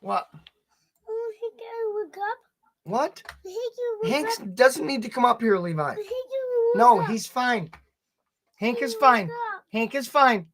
What? Oh, he can wake up. What? He can wake Hank up. doesn't need to come up here, Levi. He can wake No, up. he's fine. Hank He is can fine. wake up. Hank is fine.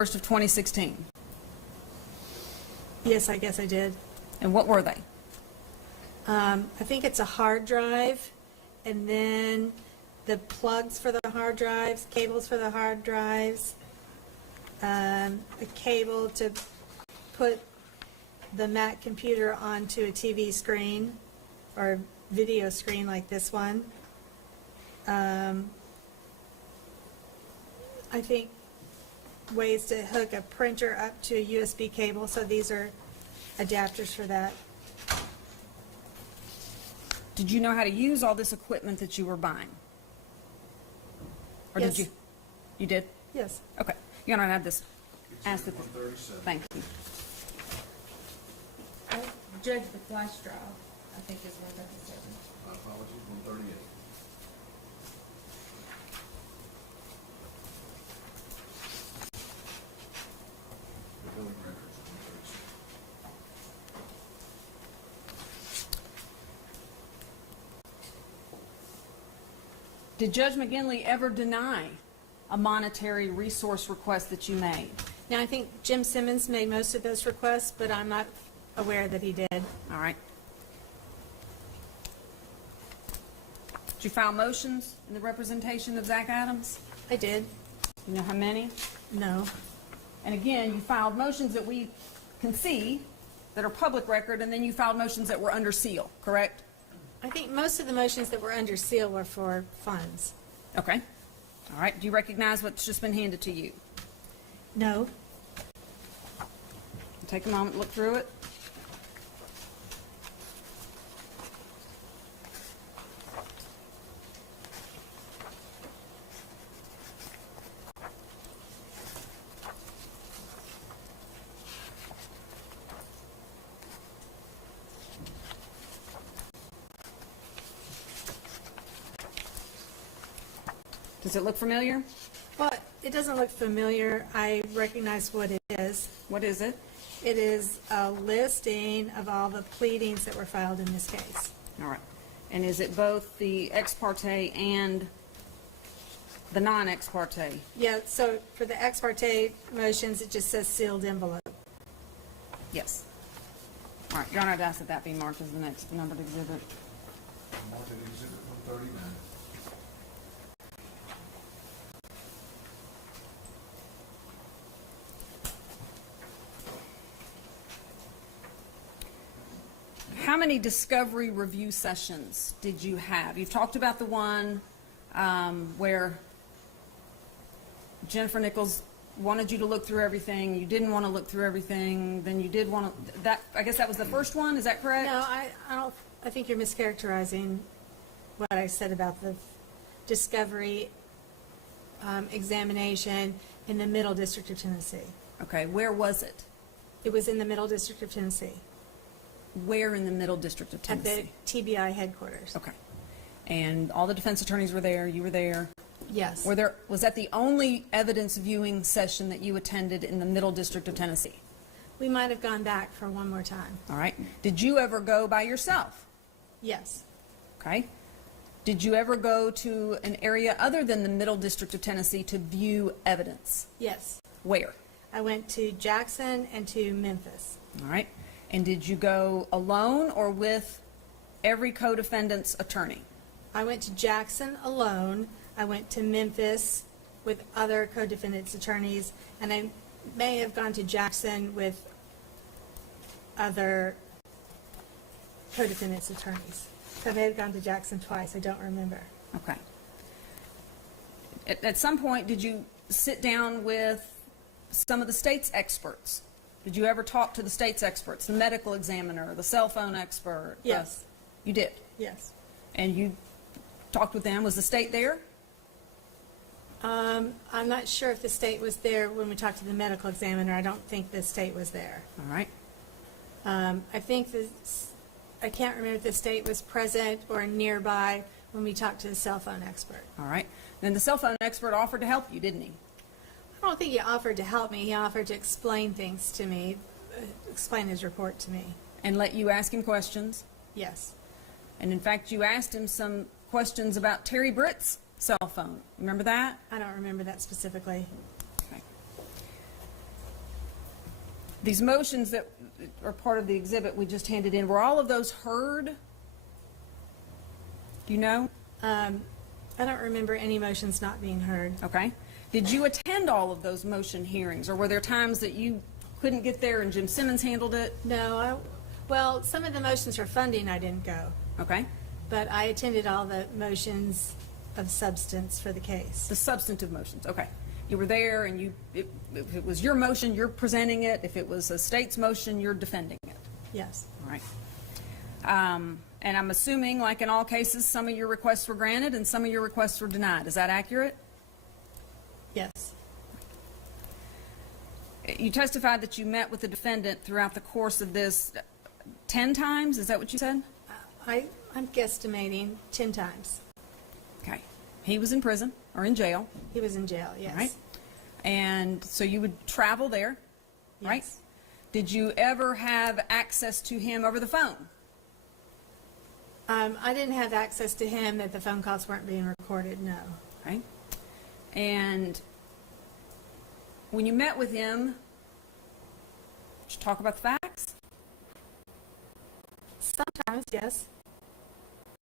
Of 2016. Yes, I guess I did. And what were they? I think it's a hard drive, and then the plugs for the hard drives, cables for the hard drives, a cable to put the Mac computer onto a TV screen or video screen like this one. I think ways to hook a printer up to a USB cable, so these are adapters for that. Did you know how to use all this equipment that you were buying? Or Yes. did you? You did? Yes. Okay. You're going to have this asked at the... Thank you. Judge, the flash drive, I think is 137. My apologies, 138. The billing records, 136. Did Judge McGinley ever deny a monetary resource request that you made? Now, I think Jim Simmons made most of those requests, but I'm not aware that he did. All right. Did you file motions in the representation of Zach Adams? I did. You know how many? No. And again, you filed motions that we can see that are public record, and then you filed motions that were under seal, correct? I think most of the motions that were under seal were for funds. Okay. All right. Do you recognize what's just been handed to you? No. Take a moment, look through it. Does it look familiar? Well, it doesn't look familiar. I recognize what it is. What is it? It is a listing of all the pleadings that were filed in this case. All right. And is it both the ex parte and the non-ex parte? Yeah, so for the ex parte motions, it just says sealed envelope. Yes. All right. Your Honor, I'd ask that that be marked as the next numbered exhibit. Marked at exhibit 139. How many discovery review sessions did you have? You've talked about the one where Jennifer Nichols wanted you to look through everything. You didn't want to look through everything. Then you did want to. That, I guess that was the first one. Is that correct? No, I don't. I think you're mischaracterizing what I said about the discovery examination in the Middle District of Tennessee. Okay. Where was it? It was in the Middle District of Tennessee Where in the Middle District of at Tennessee? the TBI headquarters. Okay. And all the defense attorneys were there. You were there. Yes. Was that the only evidence viewing session that you attended in the Middle District of Tennessee? We might have gone back for one more time. All right. Did you ever go by yourself? Yes. Okay. Did you ever go to an area other than the Middle District of Tennessee to view evidence? Yes. Where? I went to Jackson and to Memphis. All right. And did you go alone or with every co-defendant's attorney? I went to Jackson alone. I went to Memphis with other co-defendants' attorneys, and I may have gone to Jackson with other co-defendants' attorneys. So I may have gone to Jackson twice. I don't remember. Okay. At some point, did you sit down with some of the state's experts? Did you ever talk to the state's experts, the medical examiner, the cell phone expert? Yes. You did? Yes. And you talked with them. Was the state there? I'm not sure if the state was there when we talked to the medical examiner. I don't think the state was there. All right. I think I can't remember if the state was present or nearby when we talked to the cell phone expert. All right. Then the cell phone expert offered to help you, didn't he? I don't think he offered to help me. He offered to explain things to me, explain his report to me. And let you ask him questions? Yes. And in fact, you asked him some questions about Terry Britt's cell phone. Remember that? I don't remember that specifically. Okay. These motions that are part of the exhibit we just handed in, were all of those heard? Do you know? I don't remember any motions not being heard. Okay. Did you attend all of those motion hearings, or were there times that you couldn't get there and Jim Simmons handled it? No, well, some of the motions for funding I didn't go, Okay. but I attended all the motions of substance for the case. The substantive motions. Okay. You were there, and if it was your motion, you're presenting it. If it was a state's motion, you're defending it. Yes. All right. And I'm assuming, like in all cases, some of your requests were granted and some of your requests were denied. Is that accurate? Yes. You testified that you met with the defendant throughout the course of this 10 times. Is that what you said? I'm guesstimating 10 times. Okay. He was in prison or in jail. He was in jail, yes. All right. And so you would travel there, right? Yes. Did you ever have access to him over the phone? I didn't have access to him that the phone calls weren't being recorded, no. Right. And when you met with him, did you talk about the facts? Sometimes, yes.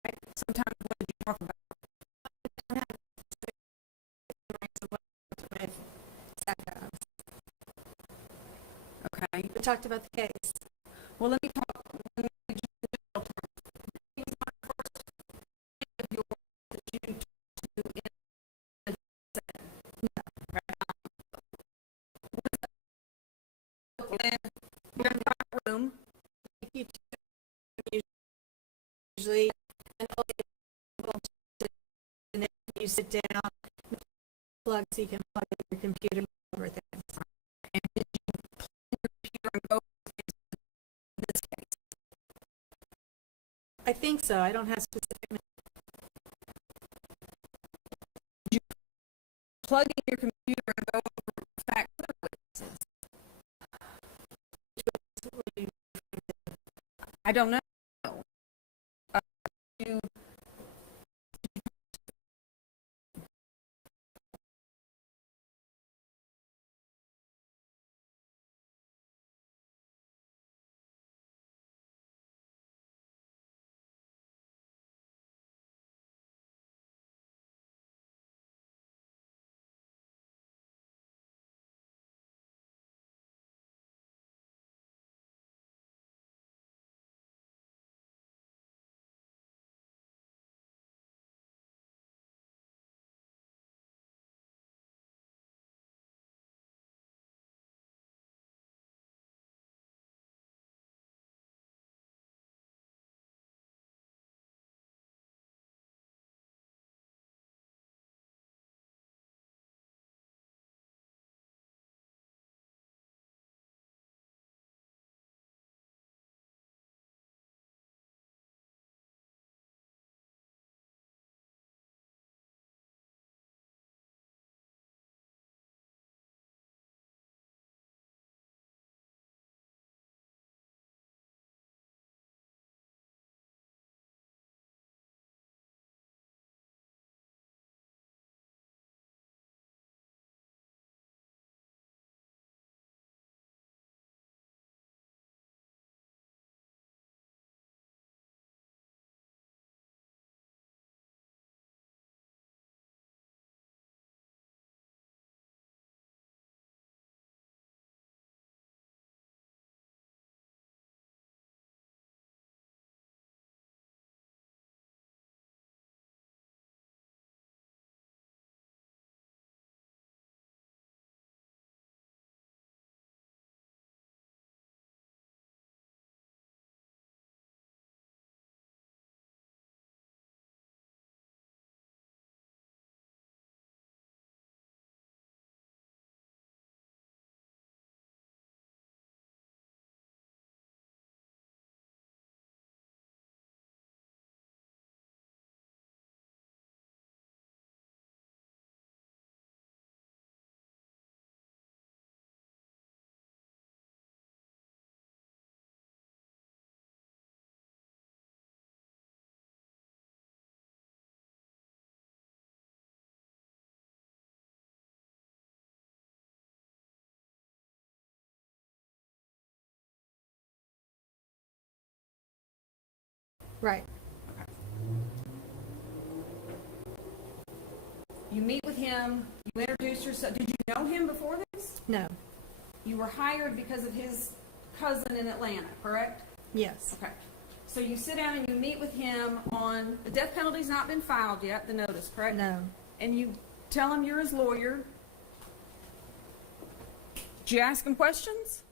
Right. Sometimes what did you talk about? With Zachary Adams. Okay. We talked about the case. Well, let me talk. Let me use the general term. What was my first of yours that you talked to in the you're in the right room. Usually, and then you sit down, plug so you can plug your computer over things. And did you plug your computer and go in this case? I think so. I don't have specific. Plug in your computer and go over facts with other witnesses. I don't know. You Right. You meet with him, you introduce yourself. Did you know him before this? No. You were hired because of his cousin in Atlanta, correct? Yes. Okay. So you sit down and you meet with him on, the death penalty's not been filed yet, the notice, correct? No. And you tell him you're his lawyer. Did you ask him questions?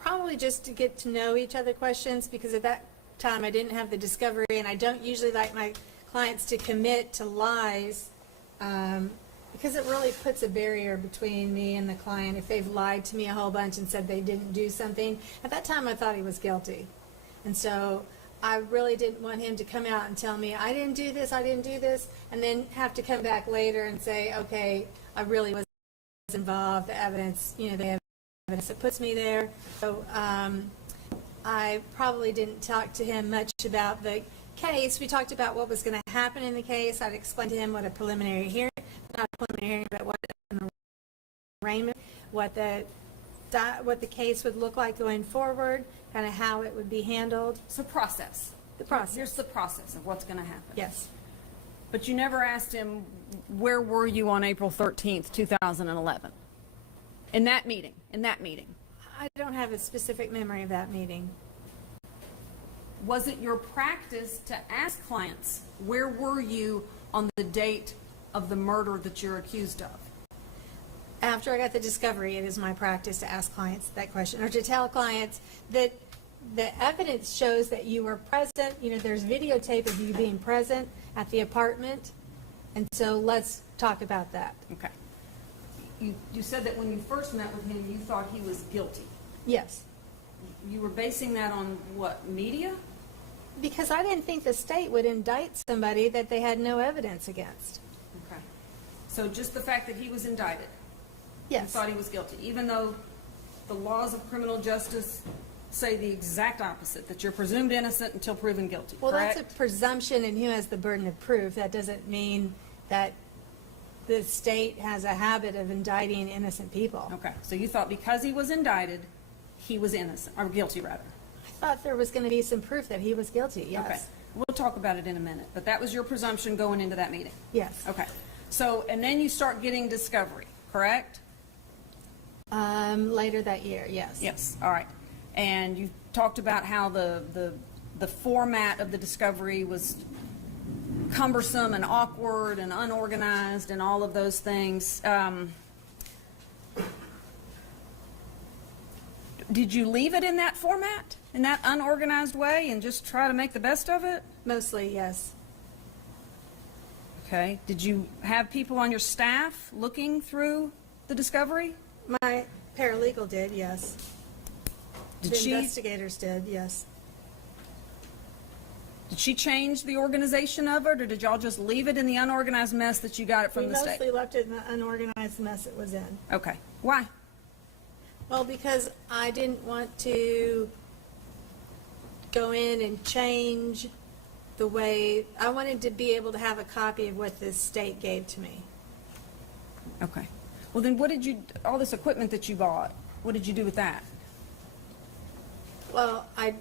Probably just to get to know each other questions, because at that time I didn't have the discovery, and I don't usually like my clients to commit to lies, because it really puts a barrier between me and the client if they've lied to me a whole bunch and said they didn't do something. At that time I thought he was guilty, and so I really didn't want him to come out and tell me I didn't do this, and then have to come back later and say, okay, I really was involved, the evidence, you know, the evidence that puts me there. So I probably didn't talk to him much about the case. We talked about what was going to happen in the case. I'd explain to him what a preliminary hearing, not a preliminary hearing, but what an arraignment, what the case would look like going forward, kind of how it would be handled. So process. The process. Here's the process of what's going to happen. Yes. But you never asked him, where were you on April 13th, 2011? In that meeting. I don't have a specific memory of that meeting. Was it your practice to ask clients, where were you on the date of the murder that you're accused of? After I got the discovery, it is my practice to ask clients that question, or to tell clients that the evidence shows that you were present. You know, there's videotape of you being present at the apartment, and so let's talk about that. Okay. You said that when you first met with him, you thought he was guilty. Yes. You were basing that on what, media? Because I didn't think the state would indict somebody that they had no evidence against. Okay. So just the fact that he was indicted, you Yes. thought he was guilty, even though the laws of criminal justice say the exact opposite, that you're presumed innocent until proven guilty, Well, correct? that's a presumption, and who has the burden of proof? That doesn't mean that the state has a habit of indicting innocent people. Okay, so you thought because he was indicted, he was innocent, or guilty rather. I thought there was going to be some proof that he was guilty, yes. Okay, we'll talk about it in a minute, but that was your presumption going into that meeting? Yes. Okay, so, and then you start getting discovery, correct? Later that year, yes. Yes, all right. And you talked about how the format of the discovery was cumbersome and awkward and unorganized and all of those things. Did you leave it in that format, in that unorganized way, and just try to make the best of it? Mostly, yes. Okay. Did you have people on your staff looking through the discovery? My paralegal did, yes. Did The she investigators did, yes. change the organization of it, or did y'all just leave it in the unorganized mess that you got it from We the state? mostly left it in the unorganized mess it was in. Okay. Why? Well, because I didn't want to go in and change the way, I wanted to be able to have a copy of what the state gave to me. Okay. Well, then what did you, all this equipment that you bought, what did you do with that? Well, I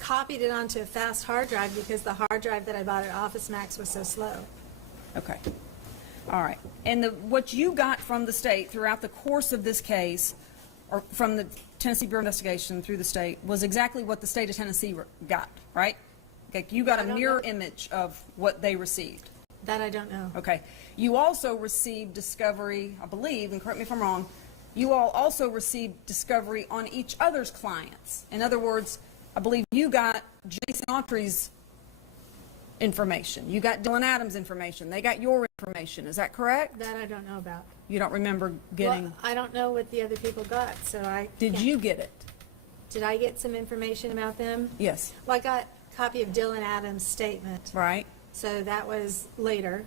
copied it onto a fast hard drive because the hard drive that I bought at Office Max was so slow. Okay. All right. And what you got from the state throughout the course of this case, or from the Tennessee Bureau of Investigation through the state, was exactly what the state of Tennessee got, right? Okay. You got I a don't mirror know. image of what they received. That I don't know. Okay. You also received discovery, I believe, and correct me if I'm wrong, you all also received discovery on each other's clients. In other words, I believe you got Jason Autry's information. You got Dylan Adams' information. They got your information. Is that correct? That I don't know about. You don't remember getting... Well, I don't know what the other people got, so I Did can't- you get it? Did I get some information about them? Yes. Well, I got a copy of Dylan Adams' statement, Right. so that was later.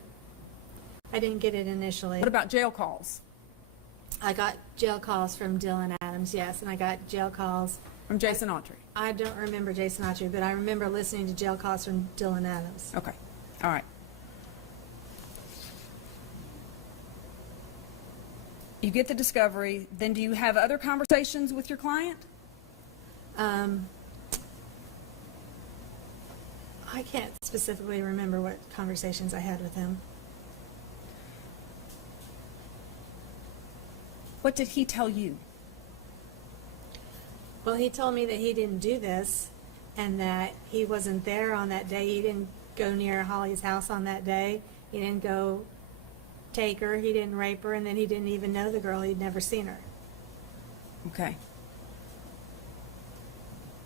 I didn't get it initially. What about jail calls? I got jail calls from Dylan Adams, yes, and I got jail calls. From Jason Autry? I don't remember Jason Autry, but I remember listening to jail calls from Dylan Adams. Okay. All right. You get the discovery. Then do you have other conversations with your client? I can't specifically remember what conversations I had with him. What did he tell you? Well, he told me that he didn't do this and that he wasn't there on that day. He didn't go near Holly's house on that day. He didn't go take her. He didn't rape her. And then he didn't even know the girl. He'd never seen her. Okay.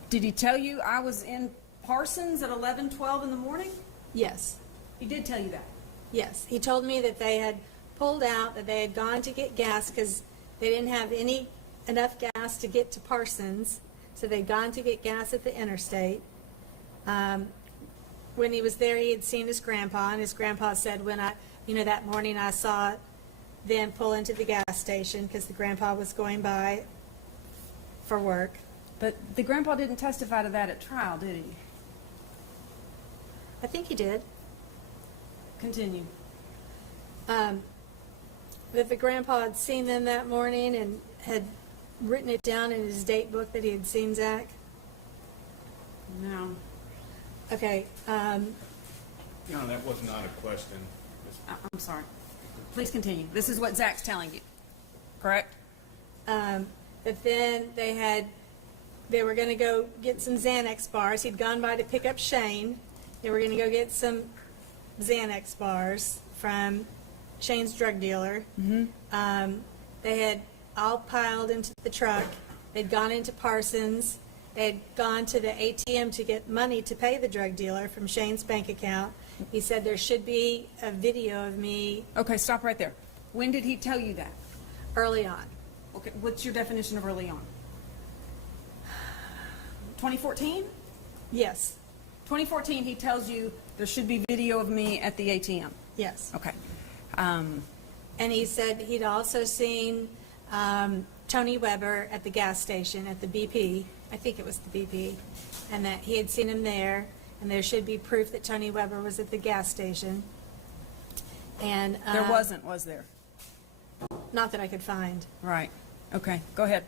Did he tell you I was in Parsons at 11:12 in the morning? Yes. He did tell you that. Yes. He told me that they had pulled out, that they had gone to get gas because they didn't have enough gas to get to Parsons. So they'd gone to get gas at the interstate. When he was there, he had seen his grandpa, and his grandpa said, that morning I saw them pull into the gas station because the grandpa was going by for work. But the grandpa didn't testify to that at trial, did he? I think he did. Continue. That the grandpa had seen them that morning and had written it down in his date book that he had seen Zach. No. Okay. No, that was not a question. I'm sorry. Please continue. This is what Zach's telling you. Correct? But then they were going to go get some Xanax bars. He'd gone by to pick up Shane. They were going to go get some Xanax bars from Shane's drug dealer. Mm-hmm. They had all piled into the truck. They'd gone into Parsons. They'd gone to the ATM to get money to pay the drug dealer from Shane's bank account. He said there should be a video of me Okay, stop right there. When did he tell you that? early on. Okay, what's your definition of early on? 2014? Yes. 2014, he tells you there should be video of me at the ATM. Yes. Okay. And he said he'd also seen Tony Weber at the gas station at the BP. I think it was the BP. And that he had seen him there. And there should be proof that Tony Weber was at the gas station. And There wasn't, was there? not that I could find. Right. Okay, go ahead.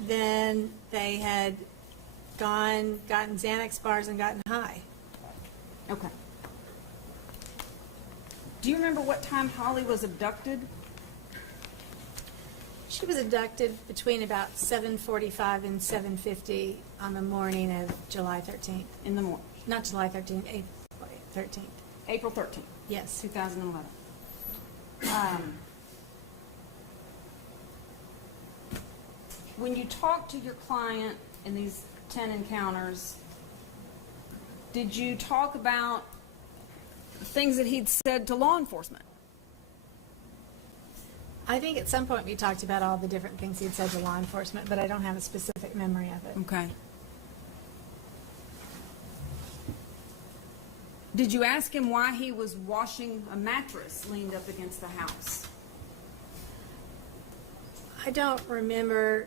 Then they had gotten Xanax bars and gotten high. Okay. Do you remember what time Holly was abducted? She was abducted between about 7:45 and 7:50 on the morning of July 13th. In the morning. Not July 13th, April 13th. April 13th, Yes. 2011. When you talked to your client in these 10 encounters, did you talk about things that he'd said to law enforcement? I think at some point we talked about all the different things he'd said to law enforcement, but I don't have a specific memory of it. Okay. Did you ask him why he was washing a mattress leaned up against the house? I don't remember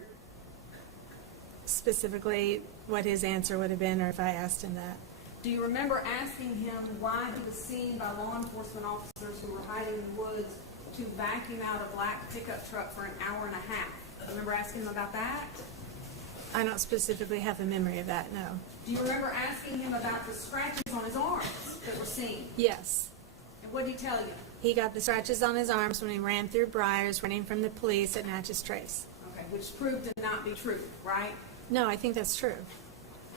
specifically what his answer would have been or if I asked him that. Do you remember asking him why he was seen by law enforcement officers who were hiding in the woods to vacuum out a black pickup truck for an hour and a half? Remember asking him about that? I don't specifically have a memory of that, no. Do you remember asking him about the scratches on his arms that were seen? Yes. And what did he tell you? He got the scratches on his arms when he ran through briars, running from the police at Natchez Trace. Okay, which proved to not be true, right? No, I think that's true.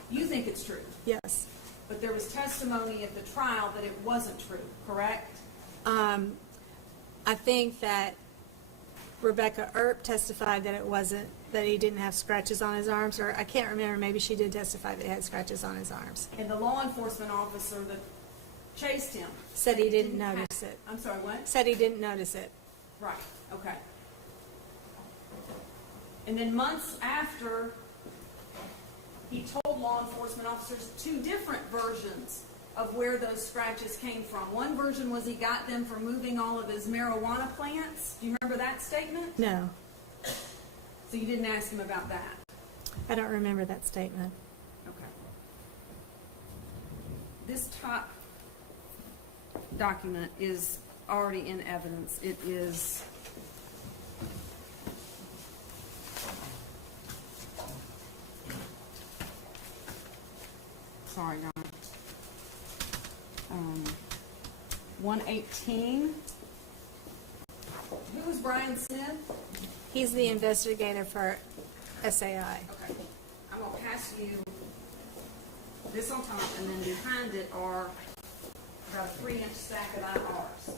You think it's true, Yes. but there was testimony at the trial that it wasn't true, correct? I think that Rebecca Earp testified that it wasn't, that he didn't have scratches on his arms, or I can't remember, maybe she did testify that he had scratches on his arms. And the law enforcement officer that chased him Said he didn't notice it. I'm sorry, what? Said he didn't notice it. Right, okay. And then months after, he told law enforcement officers two different versions of where those scratches came from. One version was he got them from moving all of his marijuana plants. Do you remember that statement? No, So you didn't ask him about that? I don't remember that statement. Okay. This top document is already in evidence. It is sorry, Your Honor. 118. Who is Brian Smith? He's the investigator for SAI. Okay. I'm going to pass you this on top, and then behind it are about a 3-inch stack of IRs.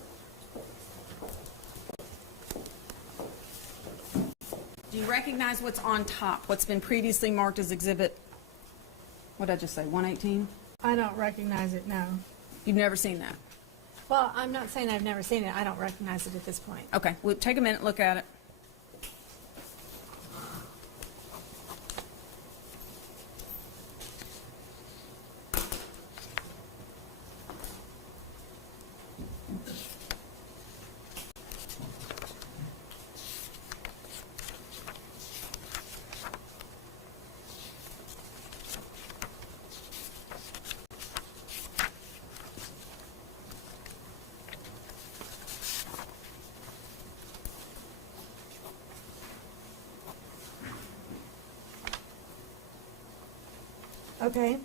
Do you recognize what's on top, what's been previously marked as exhibit, what did I just say, 118? I don't recognize it, no. You've never seen that? Well, I'm not saying I've never seen it. I don't recognize it at this point. Okay, well, take a minute, look at it. Okay.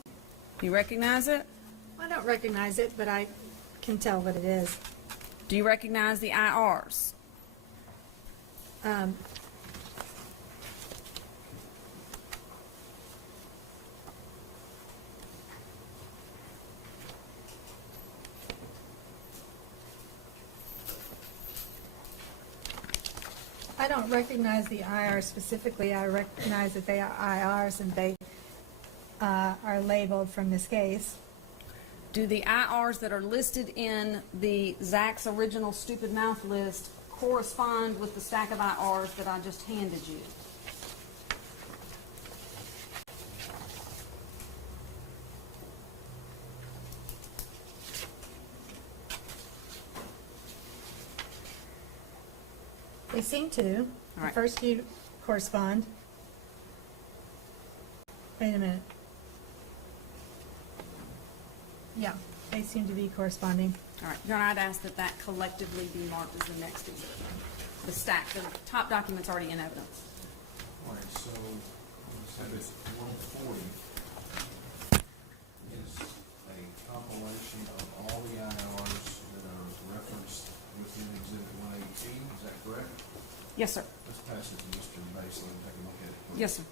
Do you recognize it? I don't recognize it, but I can tell what it is. Do you recognize the IRs? I don't recognize the IR specifically. I recognize that they are IRs and they are labeled from this case. Do the IRs that are listed in the Zach's original stupid mouth list correspond with the stack of IRs that I just handed you? They seem to. All The right. first few correspond. Wait a minute. Yeah, they seem to be corresponding. All right, Your Honor, I'd ask that that collectively be marked as the next exhibit. The stack, the top document's already in evidence. All right, so, this 140 is a compilation of all the IRs that are referenced within Exhibit 118, is that correct? Yes, sir. Let's pass it to Mr. Basley and take a look at it, please. Yes, sir.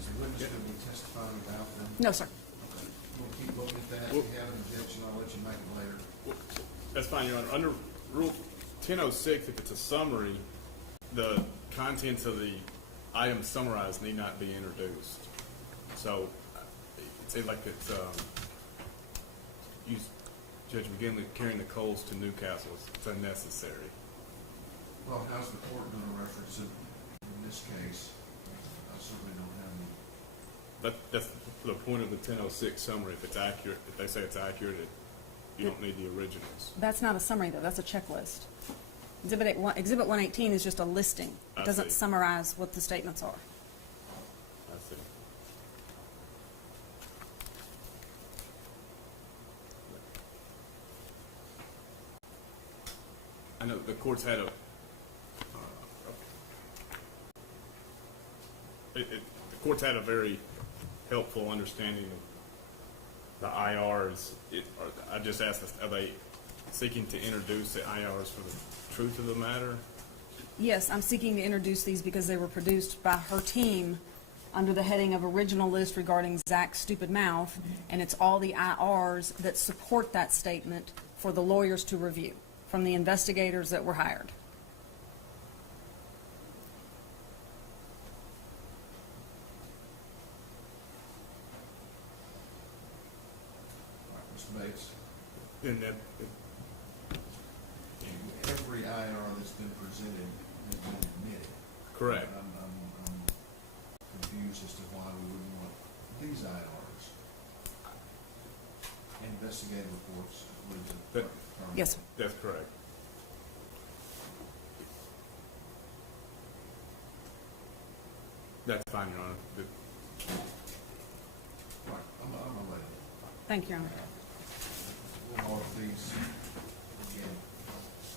Is the witness going to be testifying about them? No, sir. Okay. We'll keep looking at that, Well- if you have an objection, I'll let you make it later. That's fine, Your Honor. Under Rule 1006, if it's a summary, the contents of the item summarized need not be introduced. So, it seems like it's, Judge McGinley carrying the coals to Newcastle, it's unnecessary. Well, how's the court going to reference it in this case? I certainly don't have any. That's the point of the 1006 summary. If it's accurate, if they say it's accurate, you don't need the originals. That's not a summary, though. That's a checklist. Exhibit 118 is just a listing. I It doesn't see. summarize what the statements are. I see. I know the court's had the court's had a very helpful understanding of the IRs. I just asked, are they seeking to introduce the IRs for the truth of the matter? Yes, I'm seeking to introduce these because they were produced by her team under the heading of original list regarding Zach's stupid mouth, and it's all the IRs that support that statement for the lawyers to review from the investigators that were hired. All right, Mr. Bates, And that, every IR that's been presented has been admitted. correct. I'm confused as to why we wouldn't want these IRs. Investigative reports. That- Yes, sir. That's correct. That's fine, Your Honor. Right, I'm gonna let it. Thank you, Your Honor. All of these, again,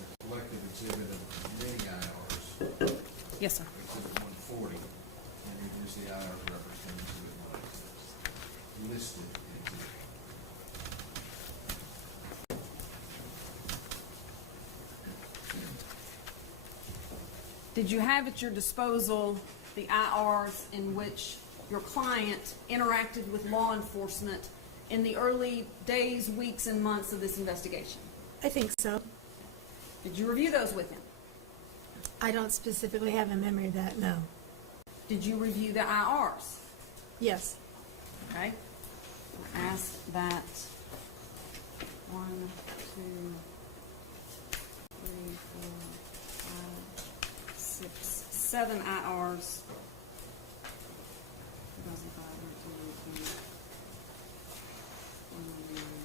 the collective exhibit of many IRs, Yes, sir. exhibit 140, and it is the IRs referenced in exhibit 186, listed in exhibit. Did you have at your disposal the IRs in which your client interacted with law enforcement in the early days, weeks, and months of this investigation? I think so. Did you review those with him? I don't specifically have a memory of that, no. Did you review the IRs? Yes. Okay. I'll ask that 1, 2, 3, 4, 5, 6, 7 IRs. 2005, 19, 19.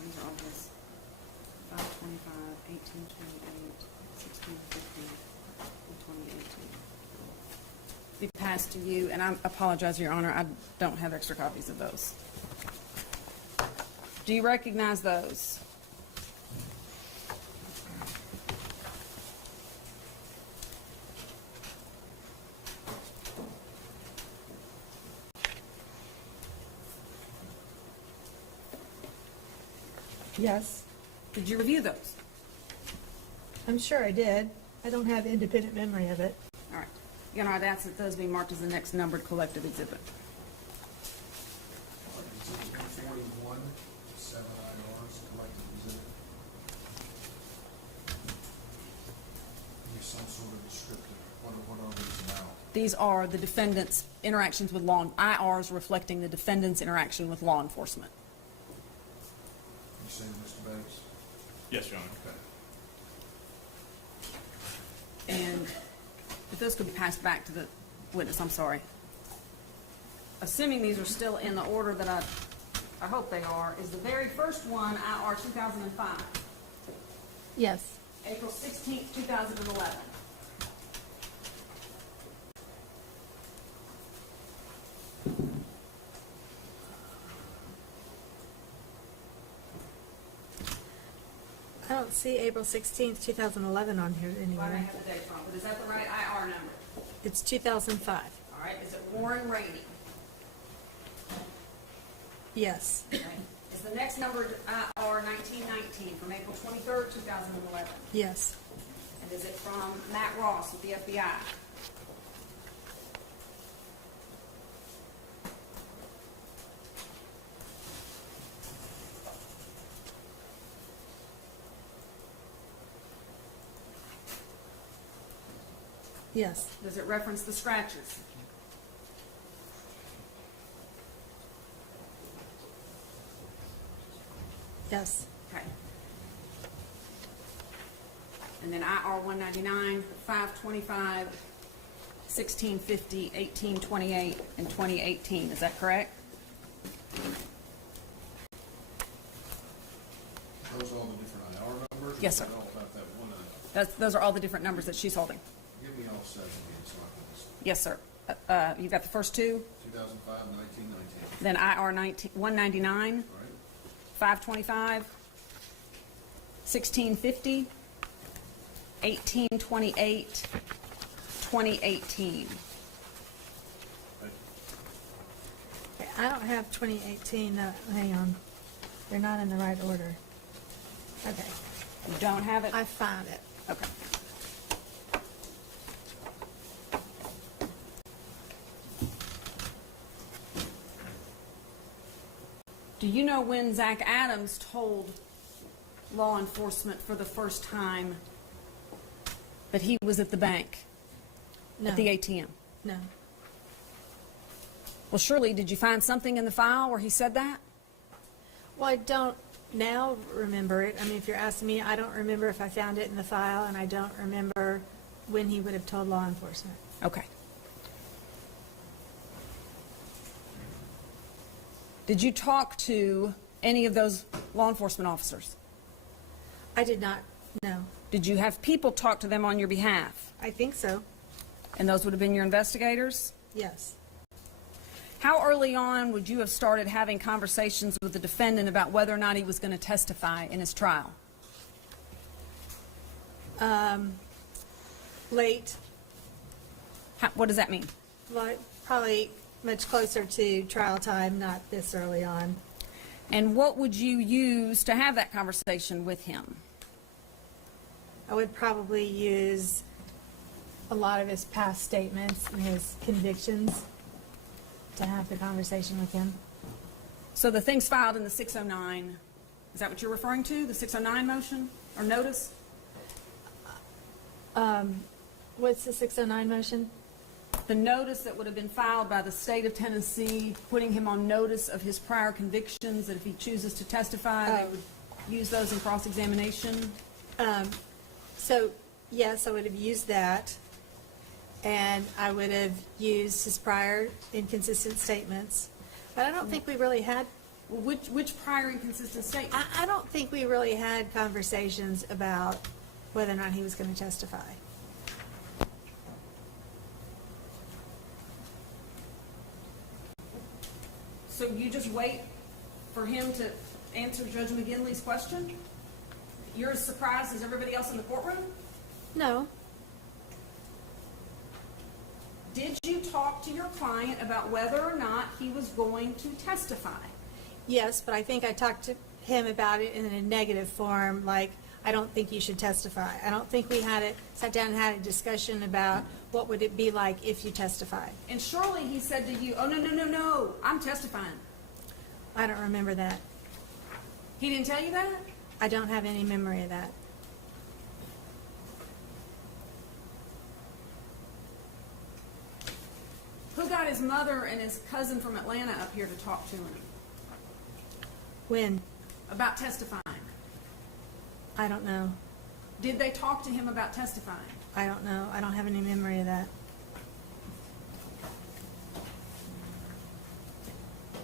These are all his 525, 18, 28, 16, 15, and 2018. Be passed to you, and I apologize, Your Honor, I don't have extra copies of those. Do you recognize those? Yes. Did you review those? I'm sure I did. I don't have independent memory of it. All right. Your Honor, I'd ask that those be marked as the next numbered collective exhibit. Exhibit 141, 7 IRs, collective exhibit. Give some sort of descriptive, what are these about? These are the defendant's interactions with IRs reflecting the defendant's interaction with law enforcement. You say Mr. Bates? Yes, Your Honor. Okay. And if those could be passed back to the witness, I'm sorry. Assuming these are still in the order that I hope they are, is the very first one IR 2005, Yes. April 16th, 2011. I don't see April 16th, 2011 on here Why do I anywhere. have the date wrong? But is that the right IR number? It's 2005. All right, is it Warren Rainey? Yes. Okay. Is the next number IR 1919 from April 23rd, 2011? Yes. And is it from Matt Ross with the FBI? Yes. Does it reference the scratches? Yes. Okay. And then IR 199, 525, 1650, 1828, and 2018. Is that correct? Those are all the different IR numbers? Yes, sir. All about that one, Those are all the different numbers that she's holding. give me all 7 again, so I can just, Yes, sir. You've got the first two, 2005, 1919, then IR 199, all right? 525, 1650, 1828, 2018. Okay, I don't have 2018. Hang on. They're not in the right order. Okay. You don't have it? I found it. Okay. Do you know when Zach Adams told law enforcement for the first time that he was at the bank, No. at the ATM? No. Well, surely, did you find something in the file where he said that? Well, I don't now remember it. I mean, if you're asking me, I don't remember if I found it in the file, and I don't remember when he would have told law enforcement. Okay. Did you talk to any of those law enforcement officers? I did not know. Did you have people talk to them on your behalf? I think so. And those would have been your investigators? Yes. How early on would you have started having conversations with the defendant about whether or not he was going to testify in his trial? Late. What does that mean? Like, probably much closer to trial time, not this early on. And what would you use to have that conversation with him? I would probably use a lot of his past statements and his convictions to have the conversation with him. So the things filed in the 609, is that what you're referring to? The 609 motion or notice? What's the 609 motion? The notice that would have been filed by the state of Tennessee, putting him on notice of his prior convictions, that if he chooses to testify, they would use those in cross-examination. So, yes, I would have used that, and I would have used his prior inconsistent statements. But I don't think we really had, Which prior inconsistent statement? I don't think we really had conversations about whether or not he was going to testify. So you just wait for him to answer Judge McGinley's question? You're as surprised as everybody else in the courtroom? No. Did you talk to your client about whether or not he was going to testify? Yes, but I think I talked to him about it in a negative form, like, I don't think you should testify. I don't think we sat down and had a discussion about what would it be like if you testified. And surely he said to you, oh, no, I'm testifying. I don't remember that. He didn't tell you that? I don't have any memory of that. Who got his mother and his cousin from Atlanta up here to talk to him When? about testifying? I don't know. Did they talk to him about testifying? I don't know. I don't have any memory of that.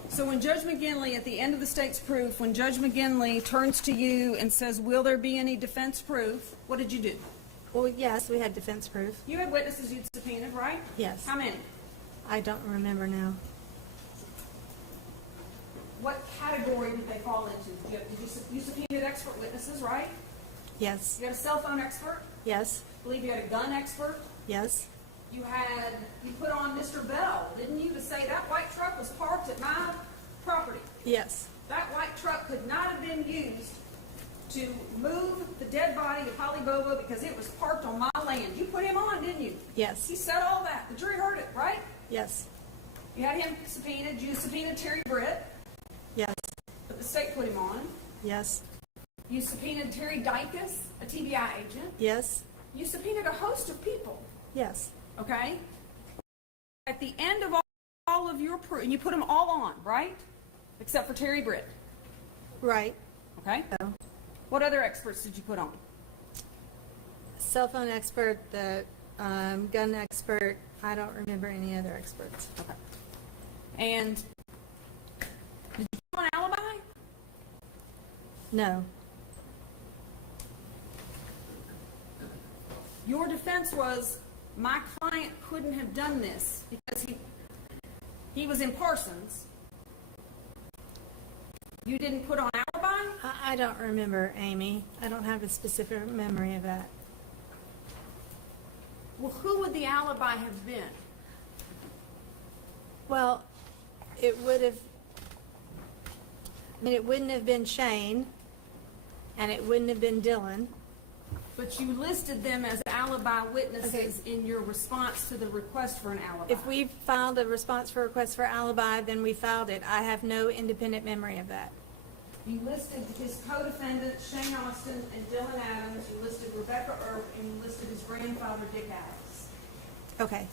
So when Judge McGinley, at the end of the state's proof, when Judge McGinley turns to you and says, will there be any defense proof, what did you do? Well, yes, we had defense proof. You had witnesses you'd subpoenaed, right? Yes. How many? I don't remember now. What category did they fall into? You subpoenaed expert witnesses, right? Yes. You had a cell phone expert? Yes. I believe you had a gun expert? Yes. You put on Mr. Bell, didn't you, to say that white truck was parked at my property? Yes. That white truck could not have been used to move the dead body of Holly Bobo because it was parked on my land. You put him on, didn't you? Yes. He said all that. The jury heard it, right? Yes. You had him subpoenaed. You subpoenaed Terry Britt, Yes. but the state put him on. Yes. You subpoenaed Terry Dykus, a TBI agent. Yes. You subpoenaed a host of people, Yes. okay? At the end of all of your proof, and you put them all on, right? Except for Terry Britt, Right. okay? So, What other experts did you put on? cell phone expert, the gun expert. I don't remember any other experts. Okay. And did you put on an alibi? No. Your defense was, my client couldn't have done this because he was in Parsons. You didn't put on alibi? I don't remember, Amy. I don't have a specific memory of that. Well, who would the alibi have been? Well, it would have, I mean, it wouldn't have been Shane, and it wouldn't have been Dylan. But you listed them as alibi witnesses in your response to the request for an alibi. If we filed a response for request for alibi, then we filed it. I have no independent memory of that. You listed his co-defendants, Shane Austin and Dylan Adams. You listed Rebecca Earp, and you listed his grandfather, Dick Adams. Okay.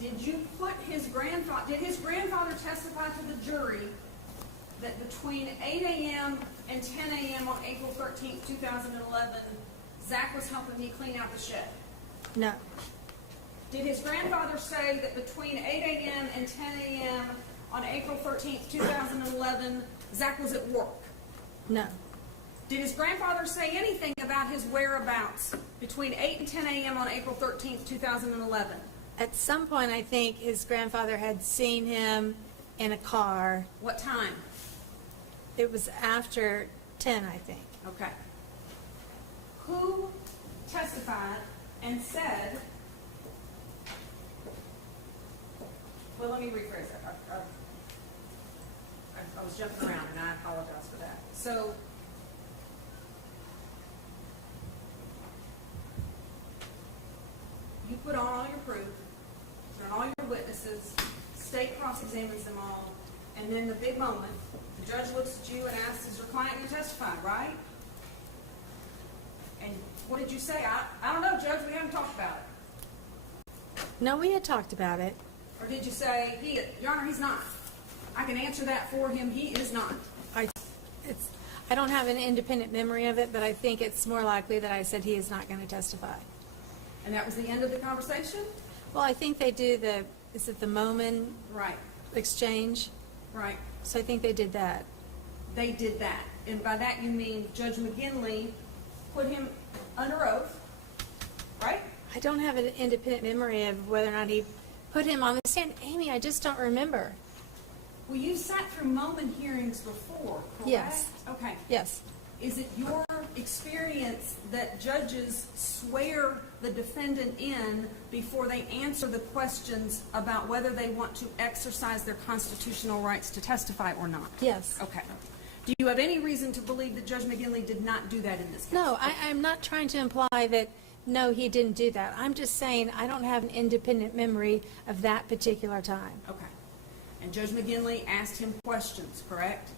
Did you put his grandfather, did his grandfather testify to the jury that between 8 a.m. and 10 a.m. on April 13th, 2011, Zach was helping me clean out the shed? No. Did his grandfather say that between 8 a.m. and 10 a.m. on April 13th, 2011, Zach was at work? No. Did his grandfather say anything about his whereabouts between 8 and 10 a.m. on April 13th, 2011? At some point, I think his grandfather had seen him in a car. What time? It was after 10, I think. Okay. Who testified and said, well, let me rephrase that. I was jumping around, and I apologize for that. So, you put on all your proof, turn all your witnesses, state cross-examines them all, and then the big moment, the judge looks at you and asks, is your client going to testify, right? And what did you say? I don't know, Judge, we haven't talked about it. No, we had talked about it. Or did you say, Your Honor, he's not. I can answer that for him. He is not. I don't have an independent memory of it, but I think it's more likely that I said he is not going to testify. And that was the end of the conversation? Well, I think they do is it the Moman Right, exchange? right. So I think they did that. They did that. And by that you mean Judge McGinley put him under oath, right? I don't have an independent memory of whether or not he put him on the stand. Amy, I just don't remember. Well, you sat through Moman hearings before, correct? Yes. Okay. Yes. Is it your experience that judges swear the defendant in before they answer the questions about whether they want to exercise their constitutional rights to testify or not? Yes. Okay. Do you have any reason to believe that Judge McGinley did not do that in this case? No, I'm not trying to imply that, no, he didn't do that. I'm just saying I don't have an independent memory of that particular time. Okay. And Judge McGinley asked him questions, correct?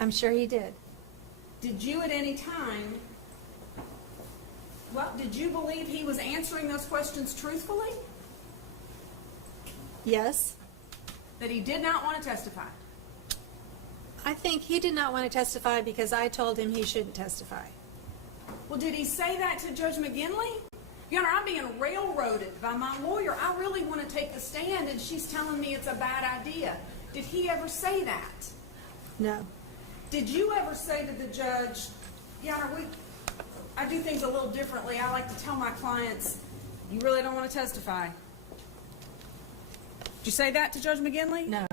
I'm sure he did. Did you at any time, did you believe he was answering those questions truthfully? Yes. That he did not want to testify? I think he did not want to testify because I told him he shouldn't testify. Well, did he say that to Judge McGinley? Your Honor, I'm being railroaded by my lawyer. I really want to take the stand, and she's telling me it's a bad idea. Did he ever say that? No. Did you ever say to the judge, Your Honor, I do things a little differently. I like to tell my clients, you really don't want to testify. Did you say that to Judge McGinley? No.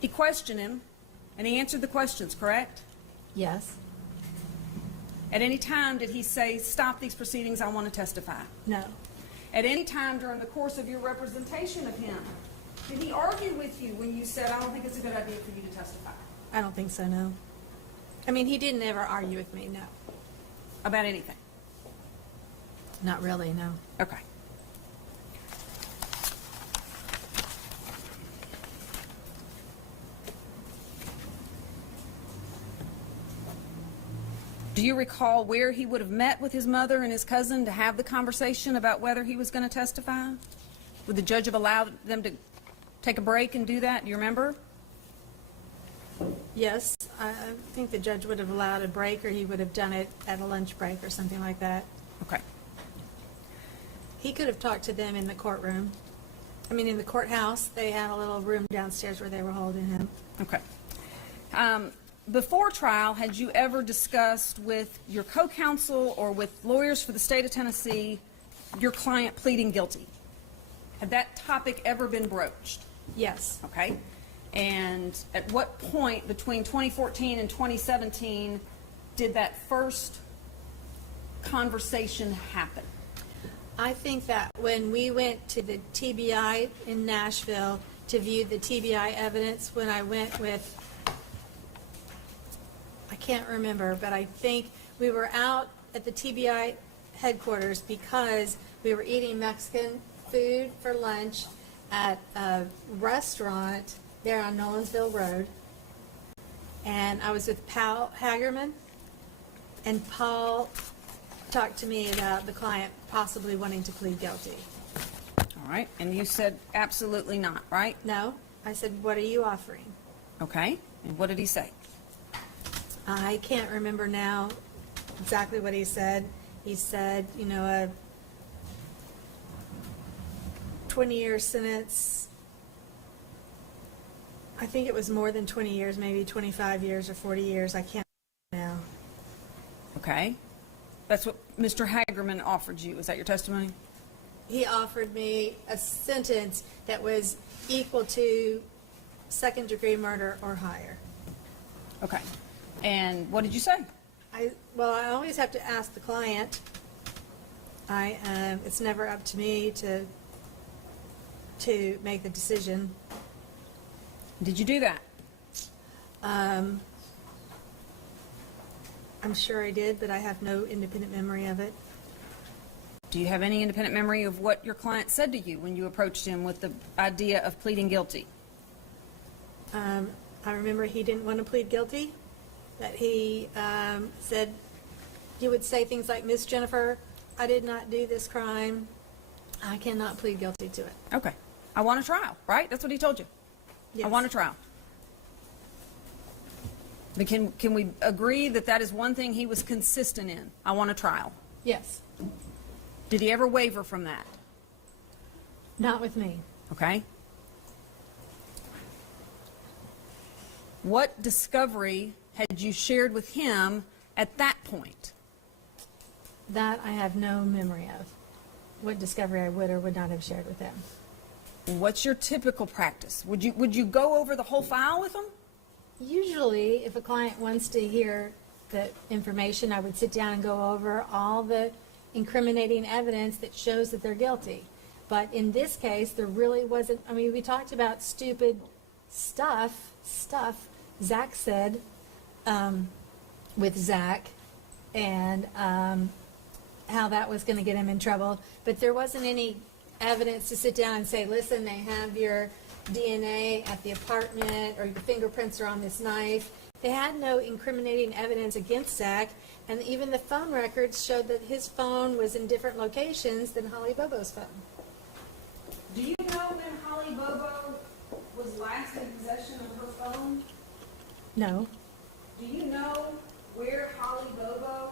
He questioned him, and he answered the questions, correct? Yes. At any time did he say, stop these proceedings, I want to testify? No. At any time during the course of your representation of him, did he argue with you when you said, I don't think it's a good idea for you to testify? I don't think so, no. I mean, he didn't ever argue with me, no. About anything? Not really, no. Okay. Do you recall where he would have met with his mother and his cousin to have the conversation about whether he was going to testify? Would the judge have allowed them to take a break and do that? Do you remember? Yes, I think the judge would have allowed a break, or he would have done it at a lunch break or something like that. Okay. He could have talked to them in the courtroom. I mean, in the courthouse, they had a little room downstairs where they were holding him. Okay. Before trial, had you ever discussed with your co-counsel or with lawyers for the state of Tennessee your client pleading guilty? Had that topic ever been broached? Yes. Okay. And at what point between 2014 and 2017 did that first conversation happen? I think that when we went to the TBI in Nashville to view the TBI evidence, when I went with, I can't remember, but I think we were out at the TBI headquarters because we were eating Mexican food for lunch at a restaurant there on Nolensville Road. and I was with Paul Hagerman, and Paul talked to me about the client possibly wanting to plead guilty. All right, and you said absolutely not, right? No, I said, what are you offering? Okay, and what did he say? I can't remember now exactly what he said. He said, you know, a 20-year sentence. I think it was more than 20 years, maybe 25 years or 40 years. I can't remember now. Okay, that's what Mr. Hagerman offered you. Is that your testimony? He offered me a sentence that was equal to second-degree murder or higher. Okay, and what did you say? Well, I always have to ask the client. It's never up to me to make the decision. Did you do that? I'm sure I did, but I have no independent memory of it. Do you have any independent memory of what your client said to you when you approached him with the idea of pleading guilty? I remember he didn't want to plead guilty, that he said, he would say things like, Miss Jennifer, I did not do this crime. I cannot plead guilty to it. Okay, I want a trial, right? That's what he told you. Yes. I want a trial. But can we agree that that is one thing he was consistent in? I want a trial. Yes. Did he ever waver from that? Not with me. Okay. What discovery had you shared with him at that point? That I have no memory of. What discovery I would or would not have shared with him. What's your typical practice? Would you go over the whole file with him? Usually, if a client wants to hear the information, I would sit down and go over all the incriminating evidence that shows that they're guilty. But in this case, there really wasn't. I mean, we talked about stupid stuff Zach said with Zach, and how that was going to get him in trouble. But there wasn't any evidence to sit down and say, listen, they have your DNA at the apartment, or your fingerprints are on this knife. They had no incriminating evidence against Zach, and even the phone records showed that his phone was in different locations than Holly Bobo's phone. Do you know when Holly Bobo was last in possession of her phone? No. Do you know where Holly Bobo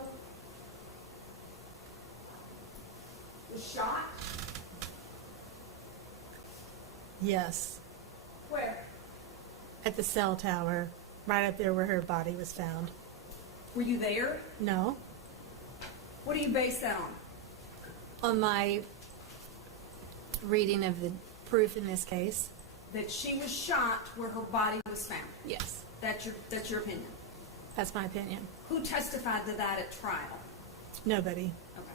was shot? Yes. Where? At the cell tower, right up there where her body was found. Were you there? No. What do you base that on? On my reading of the proof in this case. That she was shot where her body was found. Yes. That's your opinion. That's my opinion. Who testified to that at trial? Nobody. Okay.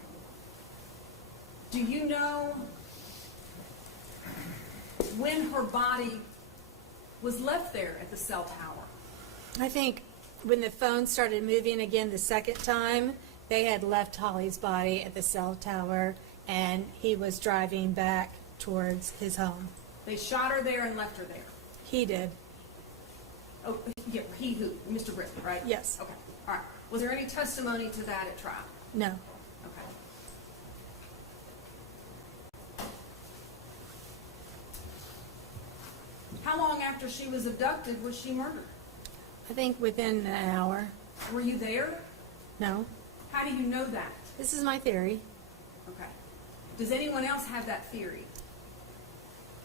Do you know when her body was left there at the cell tower? I think when the phone started moving again the second time, they had left Holly's body at the cell tower, and he was driving back towards his home. They shot her there and left her there. He did. Oh, yeah, he who? Mr. Britt, right? Yes. Okay, all right. Was there any testimony to that at trial? No. Okay. How long after she was abducted was she murdered? I think within an hour. Were you there? No. How do you know that? This is my theory. Okay. Does anyone else have that theory?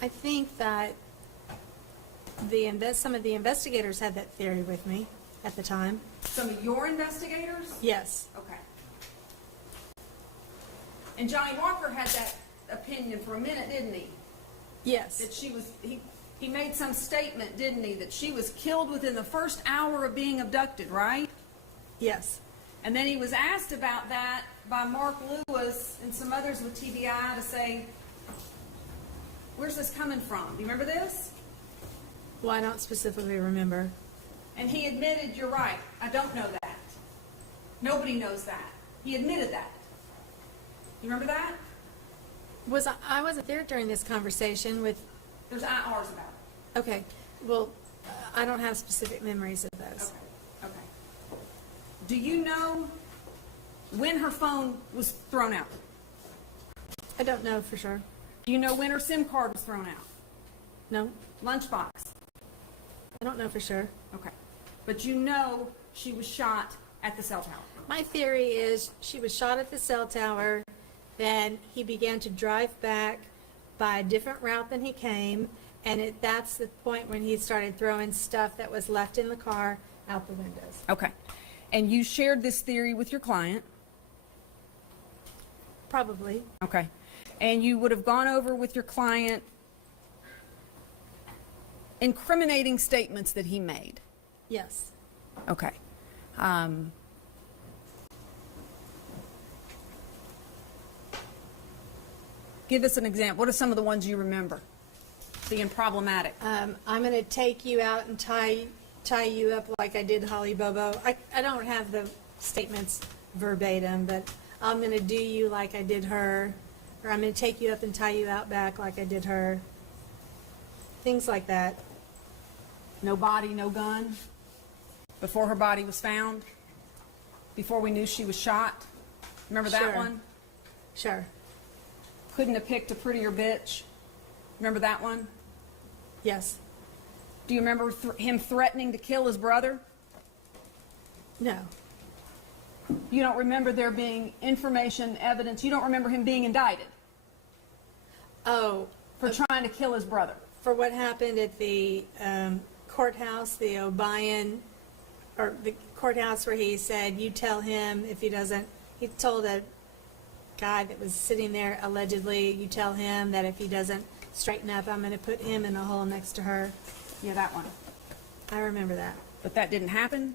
I think that some of the investigators had that theory with me at the time. Some of your investigators? Yes. Okay. And Johnny Walker had that opinion for a minute, didn't he? Yes. That she was, he made some statement, didn't he, that she was killed within the first hour of being abducted, right? Yes. And then he was asked about that by Mark Lewis and some others with TBI to say, where's this coming from? Do you remember this? Well, I don't specifically remember. And he admitted, you're right, I don't know that. Nobody knows that. He admitted that. You remember that? I wasn't there during this conversation with. There's IRs about it. Okay. Well, I don't have specific memories of those. Okay. Do you know when her phone was thrown out? I don't know for sure. Do you know when her SIM card was thrown out? No, Lunchbox? I don't know for sure. Okay. But you know she was shot at the cell tower. My theory is she was shot at the cell tower, then he began to drive back by a different route than he came, and that's the point when he started throwing stuff that was left in the car out the windows. Okay. And you shared this theory with your client? Probably. Okay. And you would have gone over with your client incriminating statements that he made? Yes. Okay. Give us an example. What are some of the ones you remember being problematic? I'm going to take you out and tie you up like I did Holly Bobo. I don't have the statements verbatim, but I'm going to do you like I did her, or I'm going to take you up and tie you out back like I did her. Things like that. No body, no gun? Before her body was found? Before we knew she was shot? Remember that Sure. one? Sure. Couldn't have picked a prettier bitch? Remember that one? Yes. Do you remember him threatening to kill his brother? No. You don't remember there being information, evidence, you don't remember him being indicted Oh, for trying to kill his brother? for what happened at the courthouse, the O'Brien, or the courthouse where he said, you tell him if he doesn't, he told a guy that was sitting there allegedly, you tell him that if he doesn't straighten up, I'm going to put him in a hole next to her. Yeah, that one. I remember that. But that didn't happen?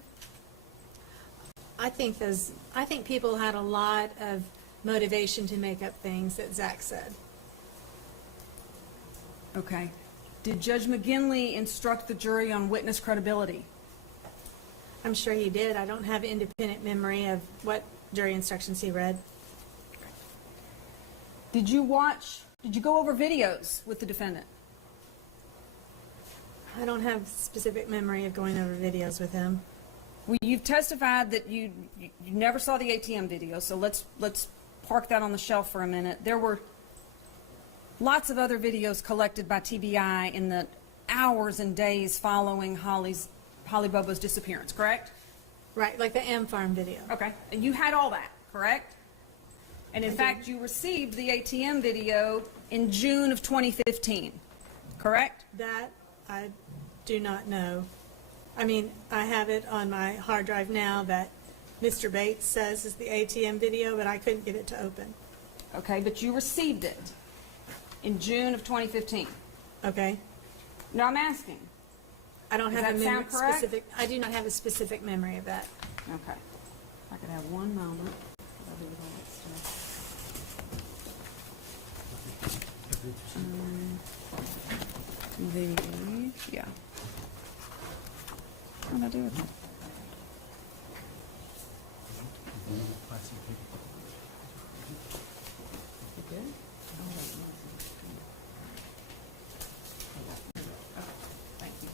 I think people had a lot of motivation to make up things that Zach said. Okay. Did Judge McGinley instruct the jury on witness credibility? I'm sure he did. I don't have independent memory of what jury instructions he read. Did you go over videos with the defendant? I don't have specific memory of going over videos with him. Well, you've testified that you never saw the ATM video, so let's park that on the shelf for a minute. There were lots of other videos collected by TBI in the hours and days following Holly Bobo's disappearance, correct? Right, like the M Farm video. Okay. And you had all that, correct? And in fact, you received the ATM video in June of 2015, correct? That I do not know. I mean, I have it on my hard drive now that Mr. Bates says is the ATM video, but I couldn't get it to open. Okay, but you received it in June of 2015. Okay? No, I'm asking. I don't Does have that a sound correct? specific. I do not have a specific memory of that. Okay. If I could have one moment. I'll do all that stuff. Yeah. What did I do with it? You good? Thank you.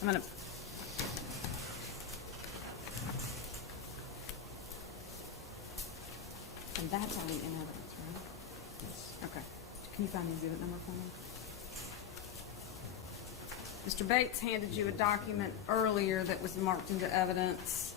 I'm gonna. And that's already in evidence, right? Yes. Okay. Can you find the exhibit number for me? Mr. Bates handed you a document earlier that was marked into evidence.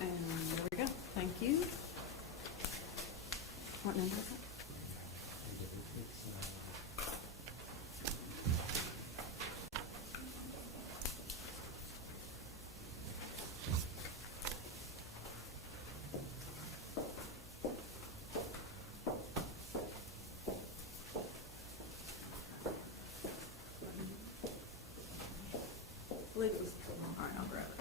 And there we go. Thank you. What number is it? I believe it was. All right, I'll grab it.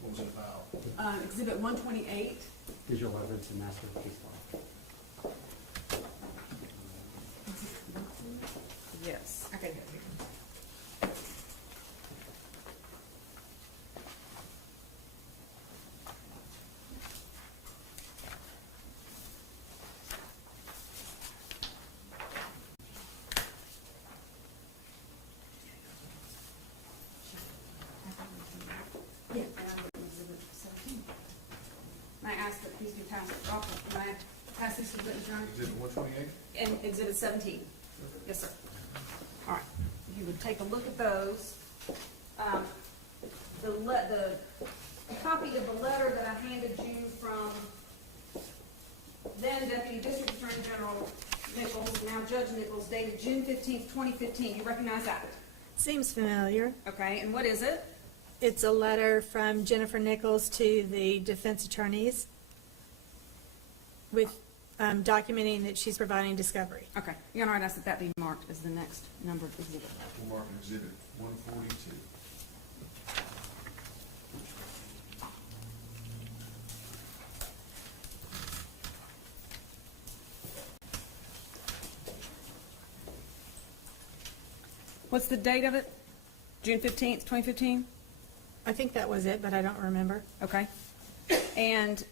What was it about? Exhibit 128. Visual evidence and master case law. Yes. I got it here. Yeah. And I'm looking at exhibit 17. May I ask that these be passed? Can I pass these to the witness, Your Honor? Exhibit 128? And exhibit 17. Yes, sir. All right. If you would take a look at those. The copy of the letter that I handed you from then Deputy District Attorney General Nichols, now Judge Nichols, dated June 15th, 2015. You recognize that? Seems familiar. Okay, and what is it? It's a letter from Jennifer Nichols to the defense attorneys with documenting that she's providing discovery. Okay. Your Honor, I'd ask that that be marked as the next number of exhibit. We'll mark exhibit 142. What's the date of it? June 15th, 2015? I think that was it, but I don't remember. Okay. And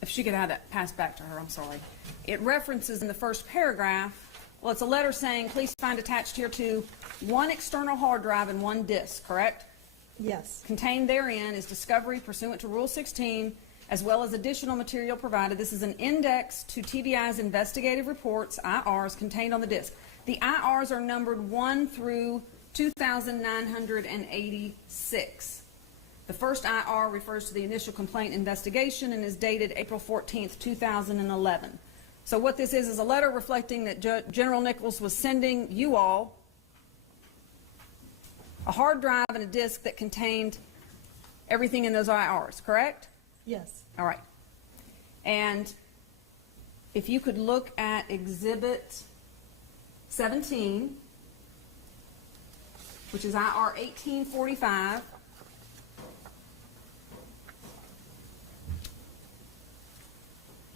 if she could have that passed back to her, I'm sorry. It references in the first paragraph, well, it's a letter saying, please find attached here to one external hard drive and one disk, correct? Yes. Contained therein is discovery pursuant to Rule 16, as well as additional material provided. This is an index to TBI's investigative reports, IRs, contained on the disk. The IRs are numbered 1 through 2,986. The first IR refers to the initial complaint investigation and is dated April 14th, 2011. So what this is a letter reflecting that General Nichols was sending you all a hard drive and a disk that contained everything in those IRs, correct? Yes. All right. And if you could look at Exhibit 17, which is IR 1845.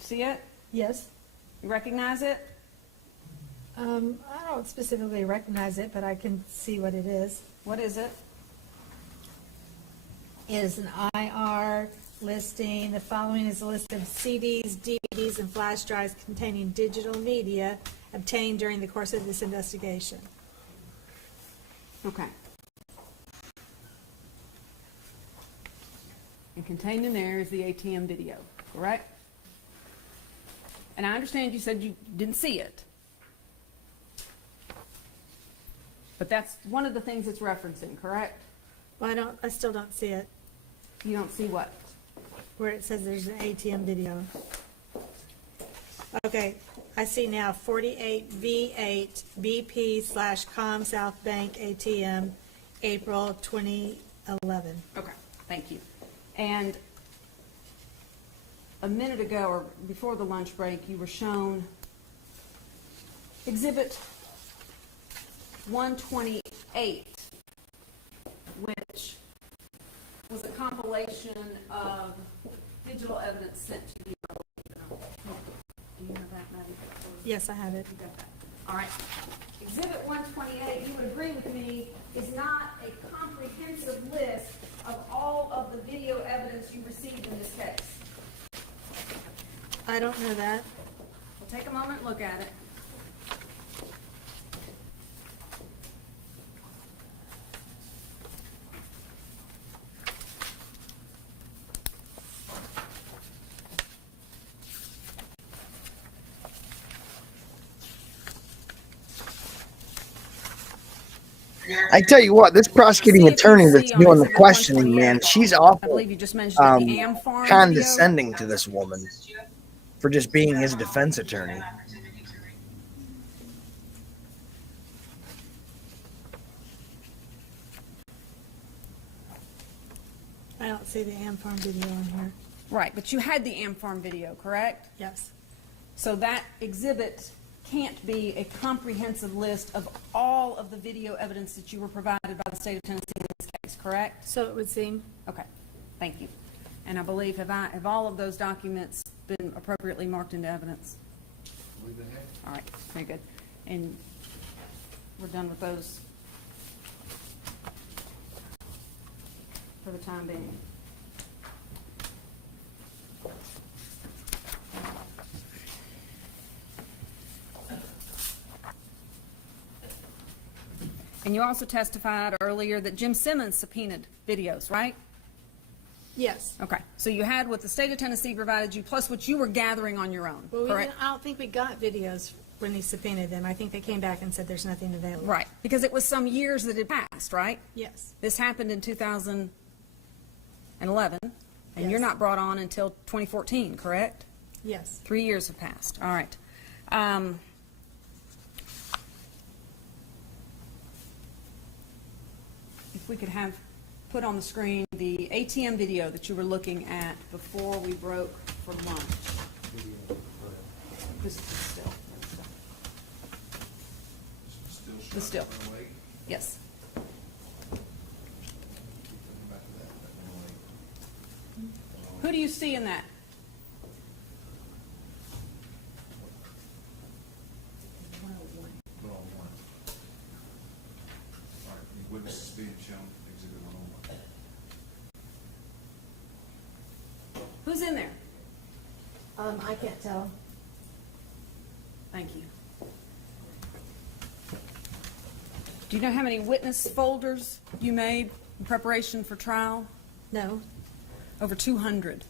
See it? Yes. You recognize it? I don't specifically recognize it, but I can see what it is. What is it? It is an IR listing. The following is a list of CDs, DVDs, and flash drives containing digital media obtained during the course of this investigation. Okay. And contained in there is the ATM video, correct? And I understand you said you didn't see it. But that's one of the things it's referencing, correct? Well, I still don't see it, You don't see what? where it says there's an ATM video. Okay, I see now 48V8 BP/Com South Bank ATM, April 2011. Okay, thank you. And a minute ago, or before the lunch break, you were shown Exhibit 128, which was a compilation of digital evidence sent to you. Do you have that, Maddie? Yes, I have it. You got that. All right. Exhibit 128, you would agree with me, is not a comprehensive list of all of the video evidence you received in this case. I don't know that. We'll take a moment and look at it. I tell you what, this prosecuting attorney that's doing the questioning, man, she's I awful believe you just mentioned it, the Am Farm video. condescending to this woman for just being his defense attorney. I don't see the Am Farm video on here. Right, but you had the Am Farm video, correct? Yes. So that exhibit can't be a comprehensive list of all of the video evidence that you were provided by the state of Tennessee in this case, correct? So it would seem. Okay, thank you. And I believe, have all of those documents been appropriately marked into evidence? I believe they have. All right, very good. And we're done with those for the time being. And you also testified earlier that Jim Simmons subpoenaed videos, right? Yes. Okay, so you had what the state of Tennessee provided you, plus what you were gathering on your own, Well, correct? I don't think we got videos when he subpoenaed them. I think they came back and said there's nothing available. Right, because it was some years that had passed, right? Yes. This happened in 2011, and you're Yes. not brought on until 2014, correct? Yes. 3 years have passed. All right. If we could have put on the screen the ATM video that you were looking at before we broke for lunch. This is still. Still The shot still. at 108. Yes. Keep coming back to that 108. Who do you see in that? Put on one. All right, the witnesses being shown, exhibit 101. Who's in there? I can't tell. Thank you. Do you know how many witness folders you made in preparation for trial? No. Over 200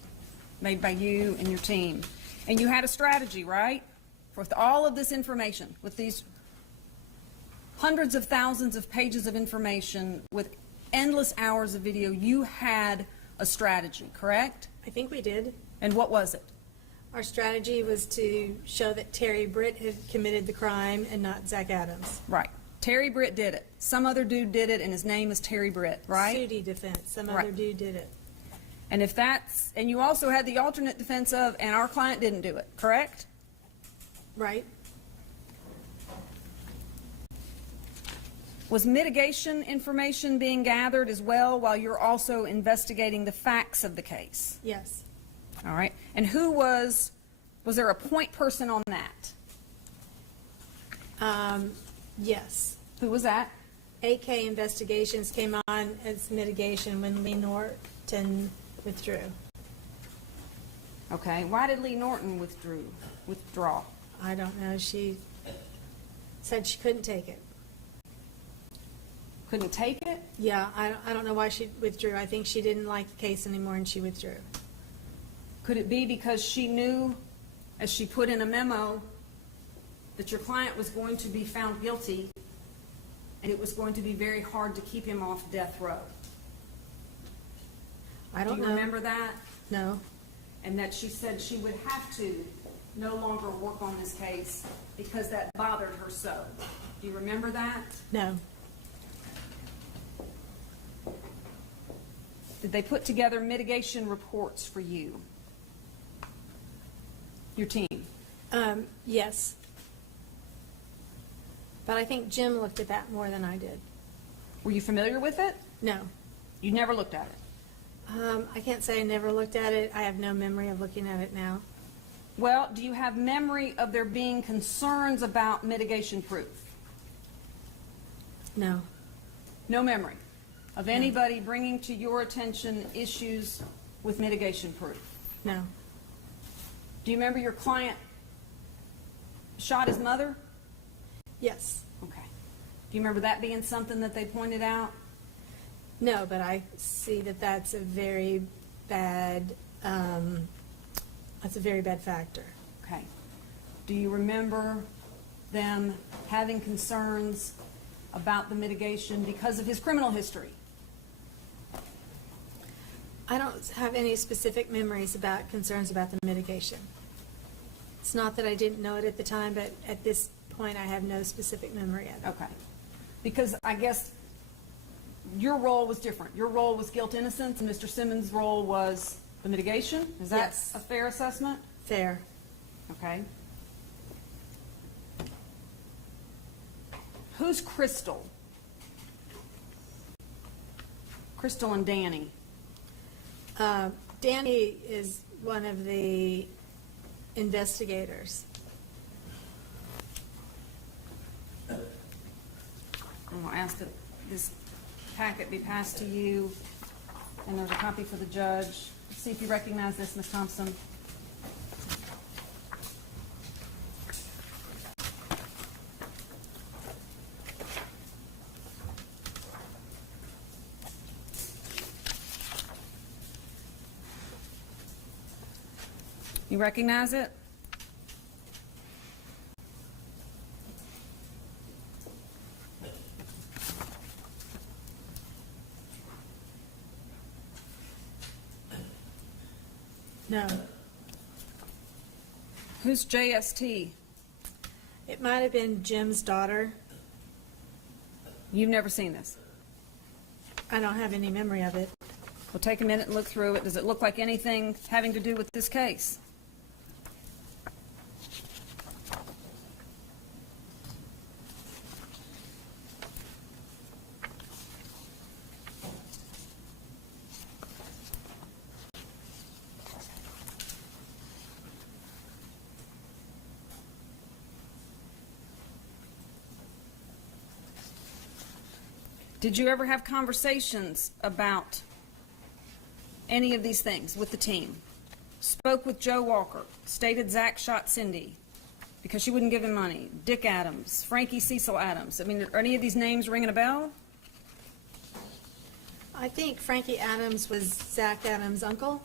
made by you and your team. And you had a strategy, right? With all of this information, with these hundreds of thousands of pages of information, with endless hours of video, you had a strategy, correct? I think we did. And what was it? Our strategy was to show that Terry Britt had committed the crime and not Zach Adams. Right. Terry Britt did it. Some other dude did it, and his name is Terry Britt, right? Sudi defense. Some Right. other dude did it. And if that's, and you also had the alternate defense of, and our client didn't do it, correct? Right? Was mitigation information being gathered as well while you're also investigating the facts of the case? Yes. All right. And who was there a point person on that? Yes. Who was that? AK investigations came on as mitigation when Lee Norton withdrew. Okay. Why did Lee Norton withdraw? I don't know. She said she couldn't take it. Couldn't take it? Yeah, I don't know why she withdrew. I think she didn't like the case anymore and she withdrew. Could it be because she knew, as she put in a memo, that your client was going to be found guilty and it was going to be very hard to keep him off death row? I don't Do you know. remember that? No. And that she said she would have to no longer work on this case because that bothered her so. Do you remember that? No. Did they put together mitigation reports for you? Your team? Yes. But I think Jim looked at that more than I did. Were you familiar with it? No. You never looked at it? I can't say I never looked at it. I have no memory of looking at it now. Well, do you have memory of there being concerns about mitigation proof? No. No memory of anybody bringing to your attention issues with mitigation proof? No. Do you remember your client shot his mother? Yes. Okay. Do you remember that being something that they pointed out? No, but I see that that's a very bad, factor. Okay. Do you remember them having concerns about the mitigation because of his criminal history? I don't have any specific memories about concerns about the mitigation. It's not that I didn't know it at the time, but at this point I have no specific memory of it. Okay. Because I guess your role was different. Your role was guilt innocence, and Mr. Simmons' role was the mitigation. Is that Yes. a fair assessment? Fair. Okay. Who's Crystal? Crystal and Danny. Danny is one of the investigators. I'm going to ask that this packet be passed to you, and there's a copy for the judge. See if you recognize this, Ms. Thompson. You recognize it? No. Who's JST? It might have been Jim's daughter. You've never seen this? I don't have any memory of it. We'll take a minute and look through it. Does it look like anything having to do with this case? Did you ever have conversations about any of these things with the team? Spoke with Joe Walker, stated Zach shot Cindy because she wouldn't give him money. Dick Adams, Frankie Cecil Adams. I mean, are any of these names ringing a bell? I think Frankie Adams was Zach Adams' uncle.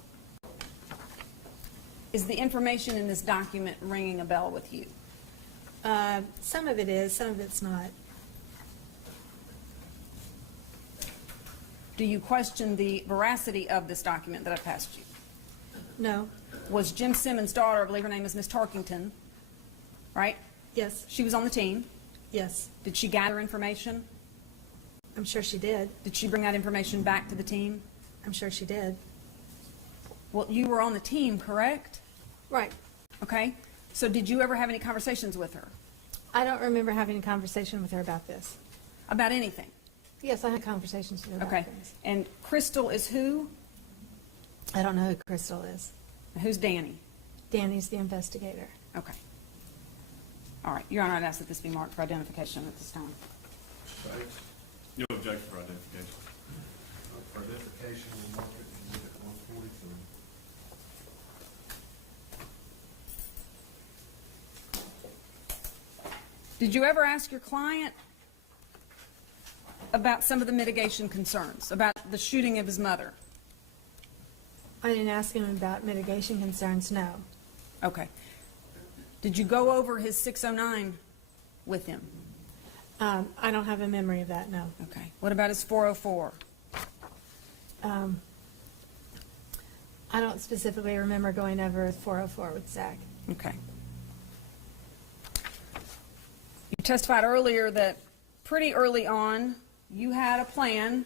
Is the information in this document ringing a bell with you? Some of it is, some of it's not. Do you question the veracity of this document that I passed you? No. Was Jim Simmons' daughter, I believe her name is Miss Tarkington, right? Yes. She was on the team. Yes. Did she gather information? I'm sure she did. Did she bring that information back to the team? I'm sure she did. Well, you were on the team, correct? Right. Okay. So did you ever have any conversations with her I don't remember having a conversation with her about this. about anything? Yes, I had conversations with her about Okay. things. And Crystal is who? I don't know who Crystal is. Who's Danny? Danny's the investigator. Okay. All right. Your Honor, I'd ask that this be marked for identification at this time. Thanks. No objection for identification. For identification, we'll mark it exhibit 143. Did you ever ask your client about some of the mitigation concerns, about the shooting of his mother? I didn't ask him about mitigation concerns, no. Okay. Did you go over his 609 with him? I don't have a memory of that, no. Okay. What about his 404? I don't specifically remember going over 404 with Zach. Okay. You testified earlier that pretty early on you had a plan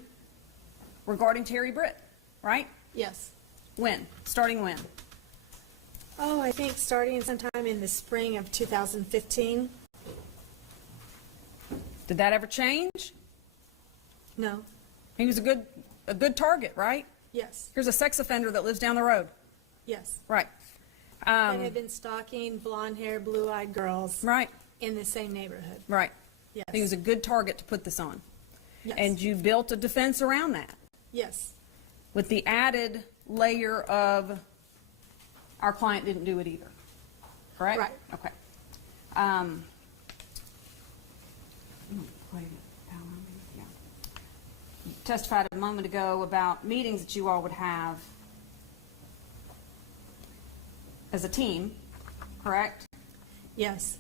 regarding Terry Britt, right? Yes. When? Starting when? Oh, I think starting sometime in the spring of 2015. Did that ever change? No. He was a good target, right? Yes. Here's a sex offender that lives down the road. Yes. Right. And had been stalking blonde-haired, blue-eyed girls Right. in the same neighborhood. Right. Yes. He was a good target to put this on. Yes. And you built a defense around that Yes. with the added layer of our client didn't do it either. Correct? Right. Okay. Yeah. You testified a moment ago about meetings that you all would have as a team, correct? Yes.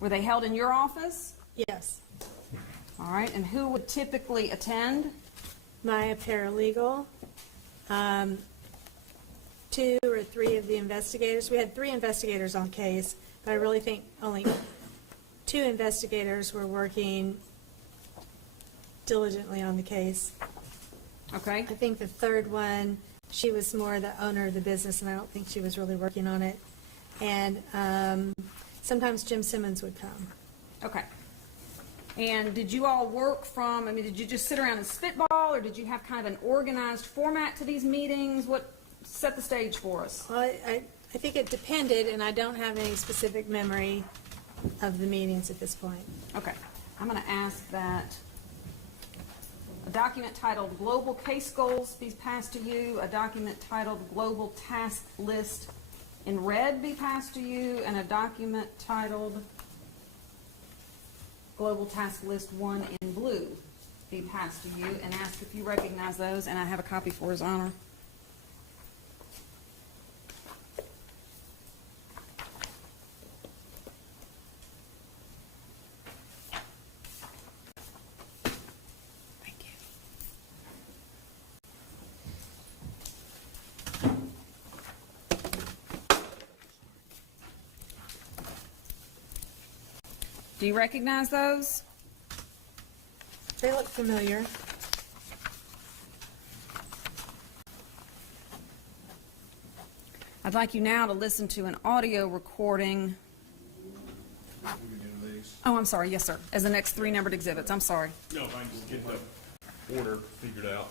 Were they held in your office? Yes. All right. And who would typically attend? My paralegal, 2 or 3 of the investigators. We had 3 investigators on the case, but I really think only 2 investigators were working diligently on the case. Okay. I think the 3rd one, she was more the owner of the business, and I don't think she was really working on it. And sometimes Jim Simmons would come. Okay. And did you all work from, I mean, did you just sit around and spitball, or did you have kind of an organized format to these meetings? What set the stage for us? Well, I think it depended, and I don't have any specific memory of the meetings at this point. Okay, I'm going to ask that a document titled Global Case Goals be passed to you, a document titled Global Task List in red be passed to you, and a document titled Global Task List 1 in blue be passed to you, and ask if you recognize those, and I have a copy for His Honor. Thank you. Do you recognize those? They look familiar. I'd like you now to listen to an audio recording. We can do these. Oh, I'm sorry. Yes, sir. As the next 3 numbered exhibits. I'm sorry. No, if I can just get the order figured out.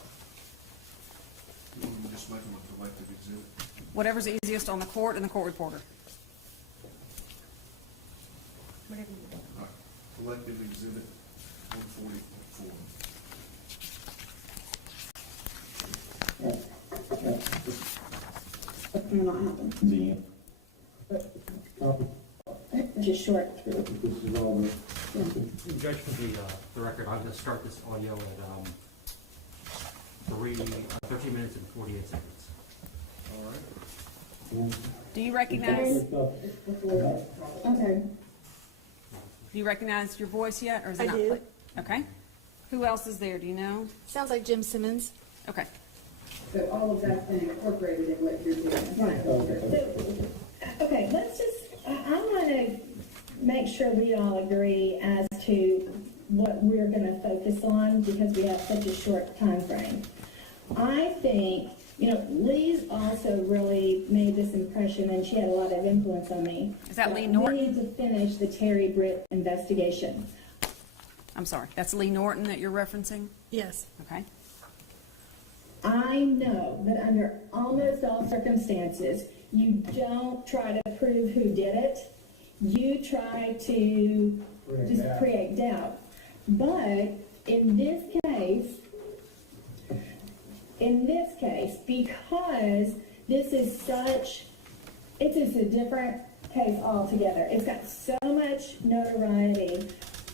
We can just make them a collective exhibit. Whatever's easiest on the court and the court reporter. Right. Collective exhibit 144. Not happen. Just short through. This is all the. Judge, for the record, I'm going to start this audio at 13 minutes and 48 seconds. All right. Do you recognize? Okay. Do you recognize your voice yet, or is it I not? do. Okay. Who else is there? Do you know? Sounds like Jim Simmons. Okay. So all of that's been incorporated in what you're doing. Right. So, okay, let's just, I want to make sure we all agree as to what we're going to focus on because we have such a short time frame. I think, you know, Lee's also really made this impression and she had a lot of influence on me. Is that Lee Norton? We need to finish the Terry Britt investigation. I'm sorry. That's Lee Norton that you're referencing? Yes. Okay. I know that under almost all circumstances, you don't try to prove who did it. You try to just create doubt. But in this case, because this is such, it is a different case altogether. It's got so much notoriety.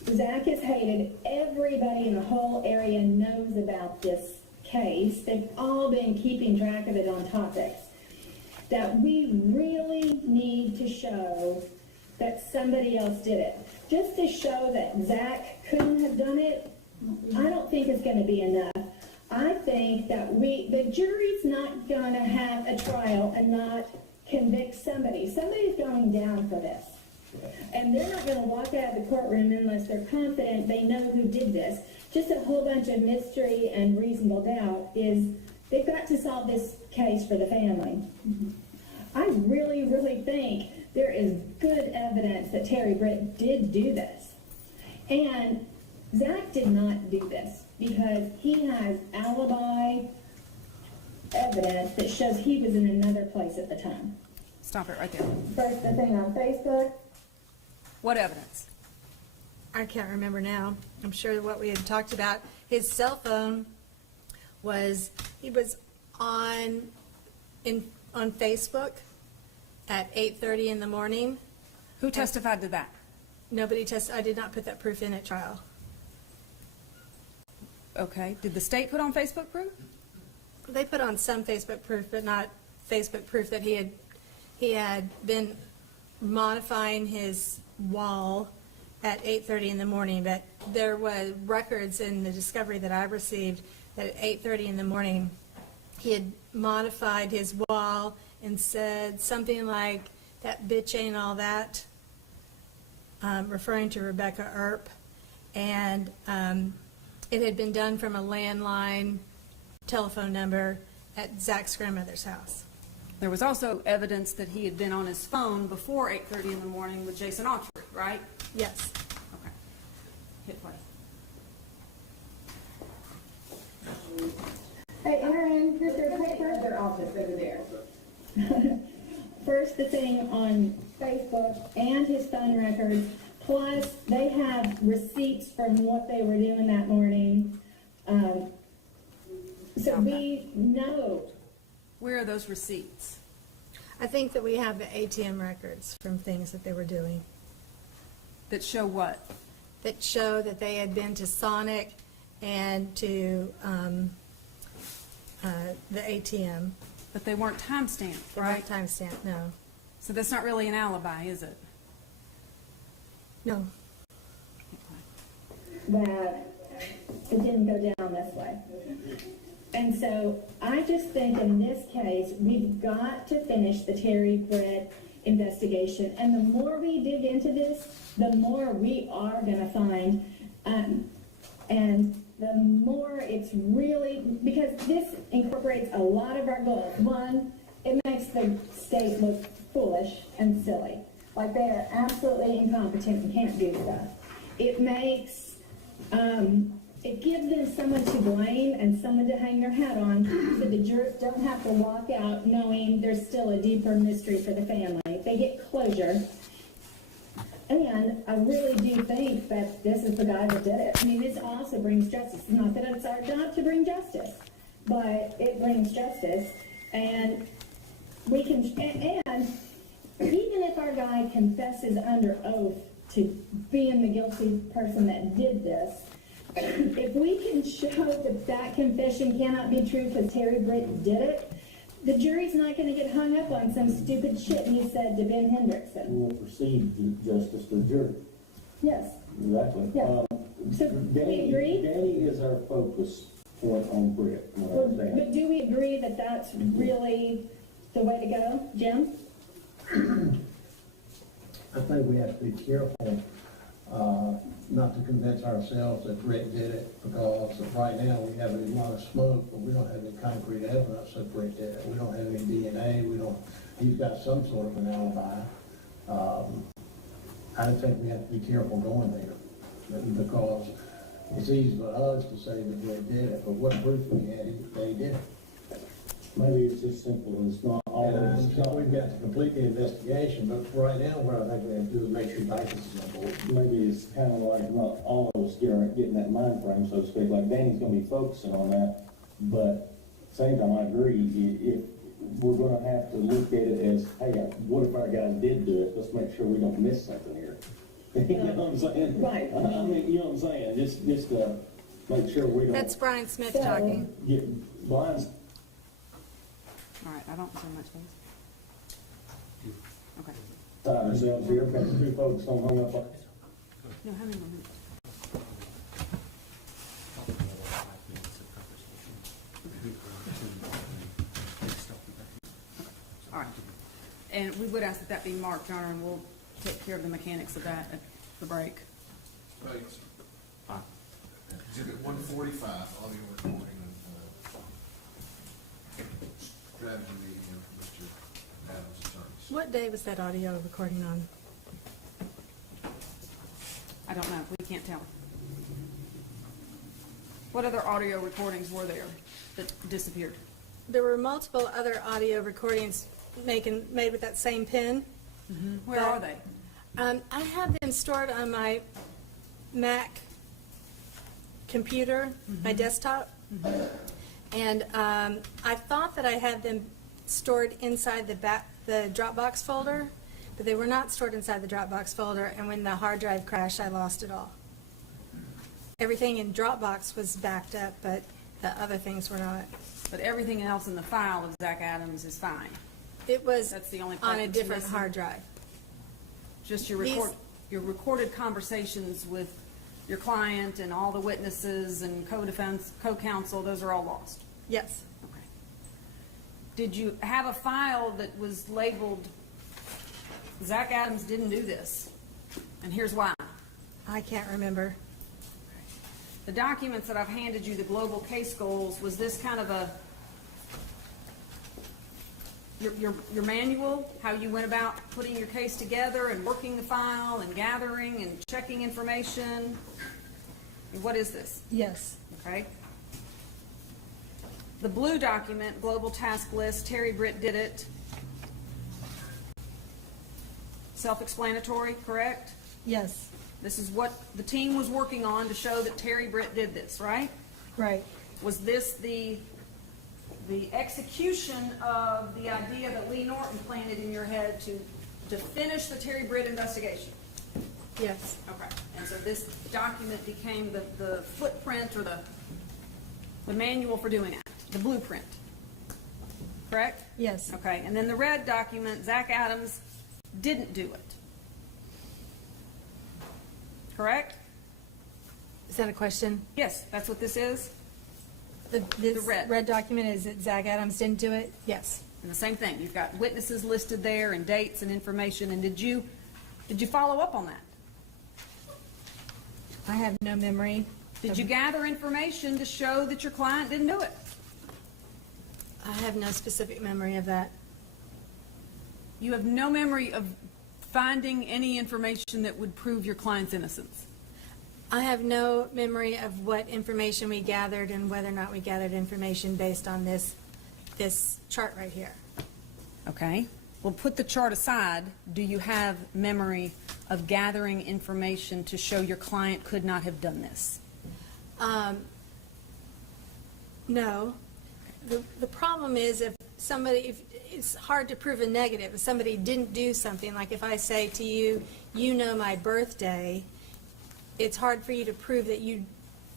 Zach is hated. Everybody in the whole area knows about this case. They've all been keeping track of it on topics. That we really need to show that somebody else did it. Just to show that Zach couldn't have done it, I don't think it's going to be enough. I think that the jury's not going to have a trial and not convict somebody. Somebody's going down for this. And they're not going to walk out of the courtroom unless they're confident they know who did this. Just a whole bunch of mystery and reasonable doubt is they've got to solve this case for the family. I really, really think there is good evidence that Terry Britt did do this. And Zach did not do this because he has alibi evidence that shows he was in another place at the time. Stop it right there. First, the thing on Facebook. What evidence? I can't remember now. I'm sure what we had talked about. His cell phone he was on Facebook at 8:30 in the morning. Who testified to that? Nobody I did not put that proof in at trial. Okay. Did the state put on Facebook proof? They put on some Facebook proof, but not Facebook proof that he had been modifying his wall at 8:30 in the morning. But there was records in the discovery that I received that at 8:30 in the morning he had modified his wall and said something like, "That bitch ain't all that," referring to Rebecca Earp, and it had been done from a landline telephone number at Zach's grandmother's house. There was also evidence that he had been on his phone before 8:30 in the morning with Jason Autry, right? Yes. Okay. Hit play. office over there. First, the thing on Facebook and his phone records, plus they have receipts from what they were doing that morning. So we know. Where are those receipts? I think that we have the ATM records from things that they were doing That show what? that show that they had been to Sonic and to the ATM. But they weren't timestamped, The right? right timestamp, no. So that's not really an alibi, is it? No. That it didn't go down this way. And so I just think in this case, we've got to finish the Terry Britt investigation. And the more we dig into this, the more we are going to find. And the more it's really, because this incorporates a lot of our goals. One, it makes the state look foolish and silly. Like they are absolutely incompetent and can't do stuff. It makes, it gives them someone to blame and someone to hang their hat on, so the jurors don't have to walk out knowing there's still a deeper mystery for the family. They get closure. And I really do think that this is the guy that did it. I mean, this also brings justice. Not that it's our job to bring justice, but it brings justice. And we can, and even if our guy confesses under oath to being the guilty person that did this, if we can show that that confession cannot be true because Terry Britt did it, the jury's not going to get hung up on some stupid shit he said to Ben Hendrickson. Will proceed to justice to the jury. Yes. Exactly. Yeah. So, do we agree? Danny is our focus point on Britt. Well, but do we agree that that's really the way to go, Jim? I think we have to be careful not to convince ourselves that Britt did it, because right now we have a lot of smoke, but we don't have any concrete evidence that Britt did it. We don't have any DNA. He's got some sort of an alibi. I think we have to be careful going there, because it's easy for us to say that Britt did it, but what proof we had that he did it? Maybe it's just simple as not always. We've got to complete the investigation, but right now what I think we have to do is make sure Dykes is on board. Maybe it's kind of like not all of us getting that mind frame, so to speak. Like Danny's going to be focusing on that, but at the same time, I agree. If we're going to have to look at it as, hey, what if our guys did do it? Let's make sure we don't miss something here. You know what I'm saying? Right. I mean, you know what I'm saying? Just to make sure we don't. That's Brian Smith talking. Get blinds. All right, I don't say much, please. Okay. Time ourselves here, got the two folks on hung up. No, how many more minutes? All right. And we would ask that that be marked, Your Honor, and we'll take care of the mechanics of that at the break. Thanks. Exhibit 145, audio recording of strategy meeting of Mr. Adams' attorneys. What day was that audio recording on? I don't know. We can't tell. What other audio recordings were there that disappeared? There were multiple other audio recordings made with that same pin. Where are they? I have them stored on my Mac computer, my desktop, and I thought that I had them stored inside the Dropbox folder, but they were not stored inside the Dropbox folder, and when the hard drive crashed, I lost it all. Everything in Dropbox was backed up, but the other things were not. But everything else in the file of Zach Adams is fine. It was That's the only part on a that's different missing. hard drive. Just your recorded conversations with your client and all the witnesses and co-defense, co-counsel, those are all lost. Yes. Okay. Did you have a file that was labeled, Zach Adams didn't do this, and here's why? I can't remember. The documents that I've handed you, the global case goals, was this kind of a, your manual, how you went about putting your case together and working the file and gathering and checking information? What is this? Yes. Okay. The blue document, global task list, Terry Britt did it. Self-explanatory, correct? Yes, This is what the team was working on to show that Terry Britt did this, right? right. Was this the execution of the idea that Lee Norton planted in your head to finish the Terry Britt investigation? Yes, Okay. And so this document became the footprint or the manual for doing it, the blueprint. Correct? yes. Okay. And then the red document, Zach Adams didn't do it. Correct? Is that a question? Yes, that's what this is. This red. red document is that Zach Adams didn't do it? Yes. And the same thing. You've got witnesses listed there and dates and information. And did you follow up on that? I have no memory. Did you gather information to show that your client didn't do it? I have no specific memory of that. You have no memory of finding any information that would prove your client's innocence? I have no memory of what information we gathered and whether or not we gathered information based on this chart right here. Okay. Well, put the chart aside. Do you have memory of gathering information to show your client could not have done this? No. The problem is if it's hard to prove a negative. If somebody didn't do something, like if I say to you, you know my birthday, it's hard for you to prove that you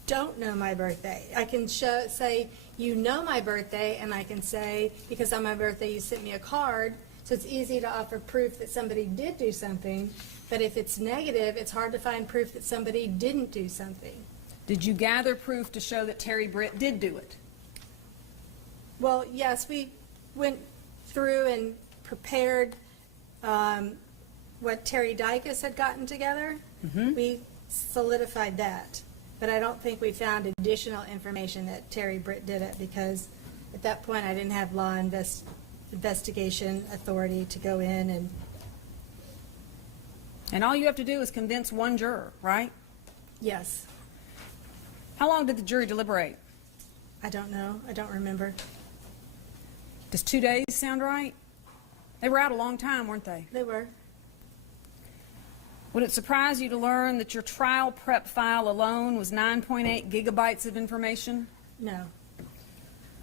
don't know my birthday. I can say you know my birthday, and I can say because on my birthday you sent me a card, so it's easy to offer proof that somebody did do something. But if it's negative, it's hard to find proof that somebody didn't do something. Did you gather proof to show that Terry Britt did do it? Well, yes, we went through and prepared what Terry Dicus had gotten together. We solidified that, but I don't think we found additional information that Terry Britt did it, because at that point I didn't have law investigation authority to go in And all you have to do is convince one juror, right? Yes. How long did the jury deliberate? I don't know. I don't remember. Does 2 days sound right? They were out a long time, weren't they? They were. Would it surprise you to learn that your trial prep file alone was 9.8 gigabytes of information? No.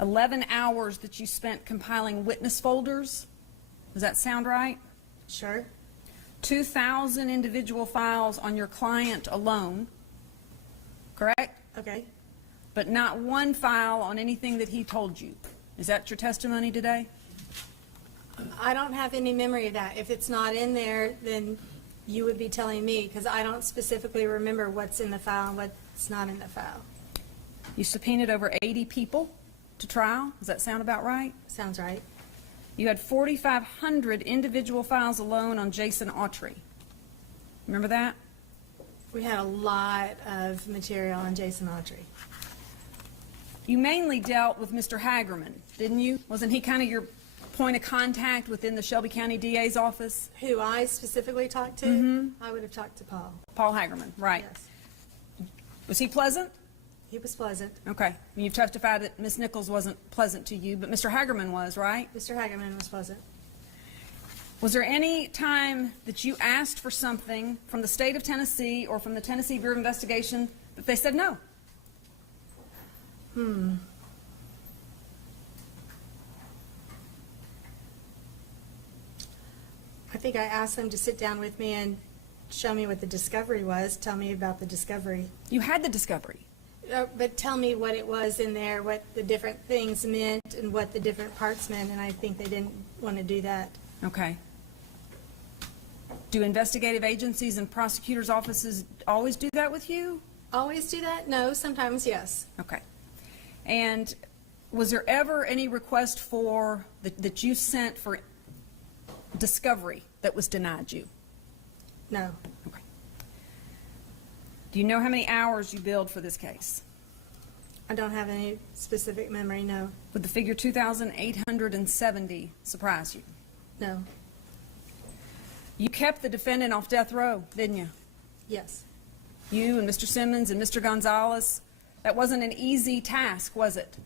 11 hours that you spent compiling witness folders? Does that sound right? Sure. 2,000 individual files on your client alone, correct? Okay. But not one file on anything that he told you. Is that your testimony today? I don't have any memory of that. If it's not in there, then you would be telling me, because I don't specifically remember what's in the file and what's not in the file. You subpoenaed over 80 people to trial. Does that sound about right? Sounds right. You had 4,500 individual files alone on Jason Autry. Remember that? We had a lot of material on Jason Autry. You mainly dealt with Mr. Hagerman, didn't you? Wasn't he kind of your point of contact within the Shelby County DA's office? Who I specifically talked to? I would have talked to Paul. Paul Hagerman, right. Yes. Was he pleasant? He was pleasant. Okay. You've testified that Ms. Nichols wasn't pleasant to you, but Mr. Hagerman was, right? Mr. Hagerman was pleasant. Was there any time that you asked for something from the state of Tennessee or from the Tennessee Bureau of Investigation that they said no? I think I asked them to sit down with me and show me what the discovery was, tell me about the discovery. You had the discovery. But tell me what it was in there, what the different things meant, and what the different parts meant, and I think they didn't want to do that. Okay. Do investigative agencies and prosecutors' offices always do that with you? Always do that? No, sometimes yes. Okay. And was there ever any request for that you sent for discovery that was denied you? No. Okay. Do you know how many hours you billed for this case? I don't have any specific memory, no. Would the figure 2,870 surprise you? No. You kept the defendant off death row, didn't you? Yes. You and Mr. Simmons and Mr. Gonzalez. That wasn't an easy task, was it?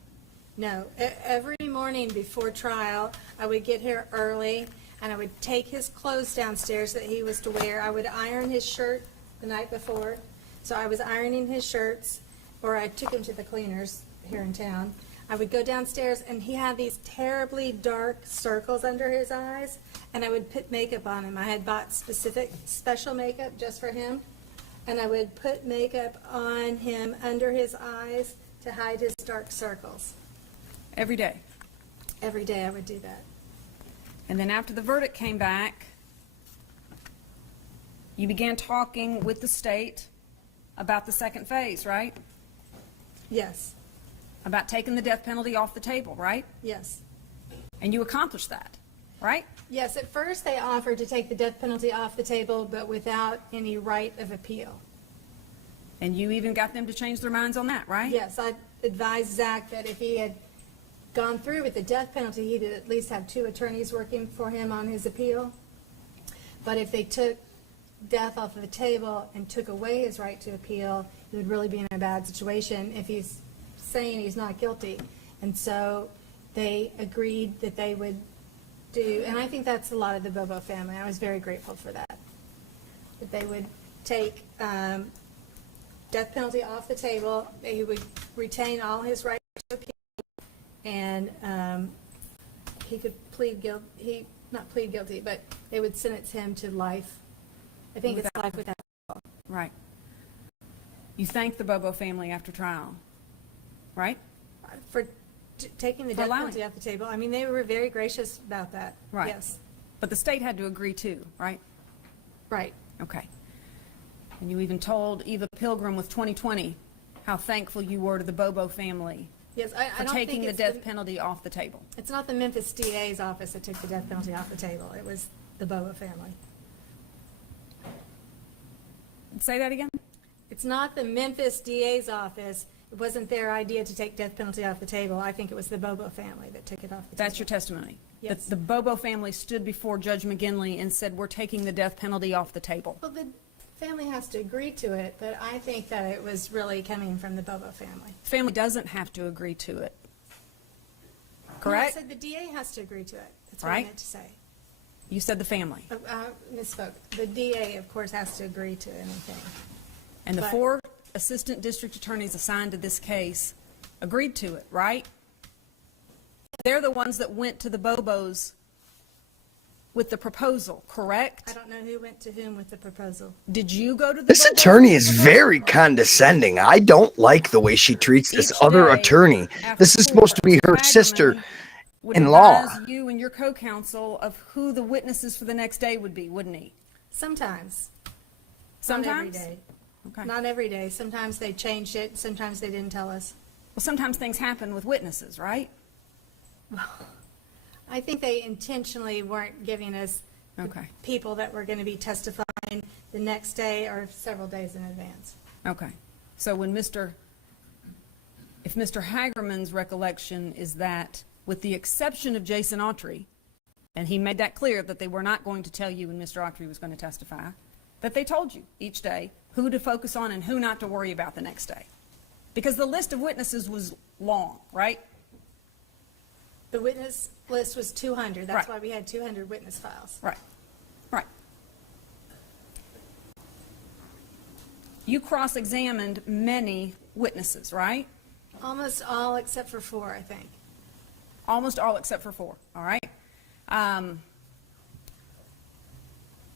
No, every morning before trial, I would get here early, and I would take his clothes downstairs that he was to wear. I would iron his shirt the night before, so I was ironing his shirts, or I took him to the cleaners here in town. I would go downstairs, and he had these terribly dark circles under his eyes, and I would put makeup on him. I had bought special makeup just for him, and I would put makeup on him under his eyes to hide his dark circles. Every day. Every day I would do that. And then after the verdict came back, you began talking with the state about the second phase, right? Yes, About taking the death penalty off the table, right? yes. And you accomplished that, right? Yes, at first they offered to take the death penalty off the table, but without any right of appeal. And you even got them to change their minds on that, right? Yes, I advised Zach that if he had gone through with the death penalty, he'd at least have 2 attorneys working for him on his appeal. But if they took death off of the table and took away his right to appeal, he would really be in a bad situation if he's saying he's not guilty. And so they agreed that they would do, and I think that's a lot of the Bobo family. I was very grateful for that. That they would take death penalty off the table, he would retain all his rights to appeal, and he could not plead guilty, but they would sentence him to life. I think it's life without parole. Right. You thanked the Bobo family after trial, right? For taking the For death allowing penalty off the table. I mean, they were very gracious about that. Right. Yes. But the state had to agree too, right? Right. Okay. And you even told Eva Pilgrim with 2020 how thankful you were to the Bobo family Yes, I for don't taking think the it's death penalty off the table. It's not the Memphis DA's office that took the death penalty off the table. It was the Bobo family. Say that again? It's not the Memphis DA's office. It wasn't their idea to take death penalty off the table. I think it was the Bobo family that took it off the table. That's your testimony? Yes. That the Bobo family stood before Judge McGinley and said, we're taking the death penalty off the table. Well, the family has to agree to it, but I think that it was really coming from the Bobo family. Family doesn't have to agree to it. No, Correct? I said the DA has to agree to it. That's what I Right. meant to say. You said the family. Misspoke. The DA, of course, has to agree to anything. And the But- 4 assistant district attorneys assigned to this case agreed to it, right? They're the ones that went to the Bobos with the proposal, correct? I don't know who went to whom with the proposal. Did you go to the This Bobos attorney with is the proposal? very condescending. I don't like the way she treats this Each other day attorney. after This is supposed to be her court, sister would in law. advise you and your co-counsel of who the witnesses for the next day would be, wouldn't he? Sometimes. Sometimes? Not every day. Okay. Not every day. Sometimes they changed it. Sometimes they didn't tell us. Well, sometimes things happen with witnesses, right? I think they intentionally weren't giving us the Okay. people that were going to be testifying the next day or several days in advance. Okay. So when if Mr. Hagerman's recollection is that, with the exception of Jason Autry, and he made that clear that they were not going to tell you when Mr. Autry was going to testify, that they told you each day who to focus on and who not to worry about the next day. Because the list of witnesses was long, right? The witness list was 200. That's Right. why we had 200 witness files. Right. Right. You cross-examined many witnesses, right? Almost all except for 4, I think. Almost all except for 4, all right?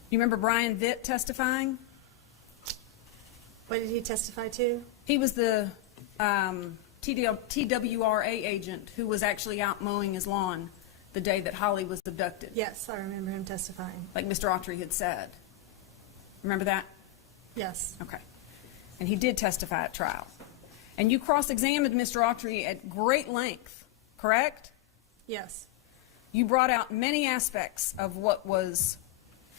You remember Brian Vitt testifying? What did he testify to? He was the TWRA agent who was actually out mowing his lawn the day that Holly was abducted, Yes, I remember him testifying. like Mr. Autry had said. Remember that? Yes. Okay. And he did testify at trial. And you cross-examined Mr. Autry at great length, correct? Yes. You brought out many aspects of what was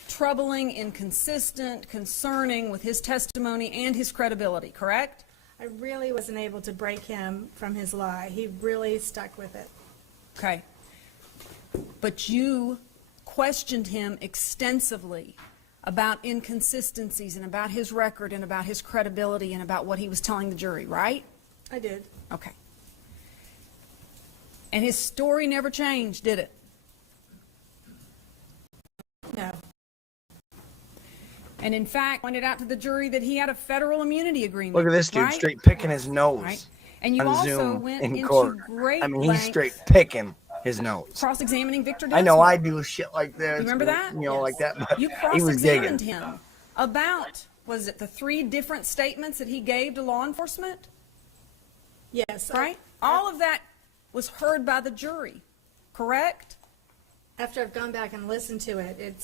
troubling, inconsistent, concerning with his testimony and his credibility, correct? I really wasn't able to break him from his lie. He really stuck with it. Okay. But you questioned him extensively about inconsistencies and about his record and about his credibility and about what he was telling the jury, right? I did. Okay. And his story never changed, did it? No. And in fact, pointed out to the jury that he had a federal immunity agreement. Look at this dude right? straight picking his nose Right. And you on also Zoom went in into court. great I mean, he's length straight picking his nose. cross-examining Victor Dinsmore. I know I do shit like this. You remember that? You know, like that. But You he was digging. cross-examined him about, was it the 3 different statements that he gave to law enforcement? Yes. Right? All of that was heard by the jury, correct? After I've gone back and listened to it,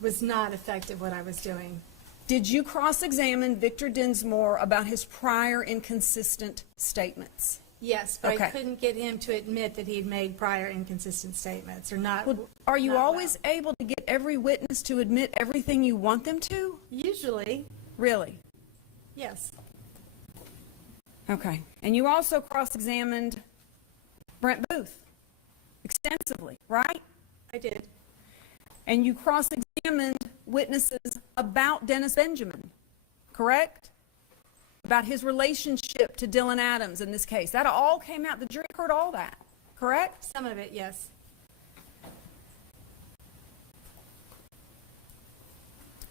was not effective what I was doing. Did you cross-examine Victor Dinsmore about his prior inconsistent statements? Yes, but Okay. I couldn't get him to admit that he'd made prior inconsistent statements or not. Well, are you not always able to get every witness to admit everything you want them to? Usually, Really? yes. Okay. And you also cross-examined Brent Booth extensively, right? I did. And you cross-examined witnesses about Dennis Benjamin, correct? About his relationship to Dylan Adams in this case. That all came out. The jury heard all that, correct? Some of it, yes.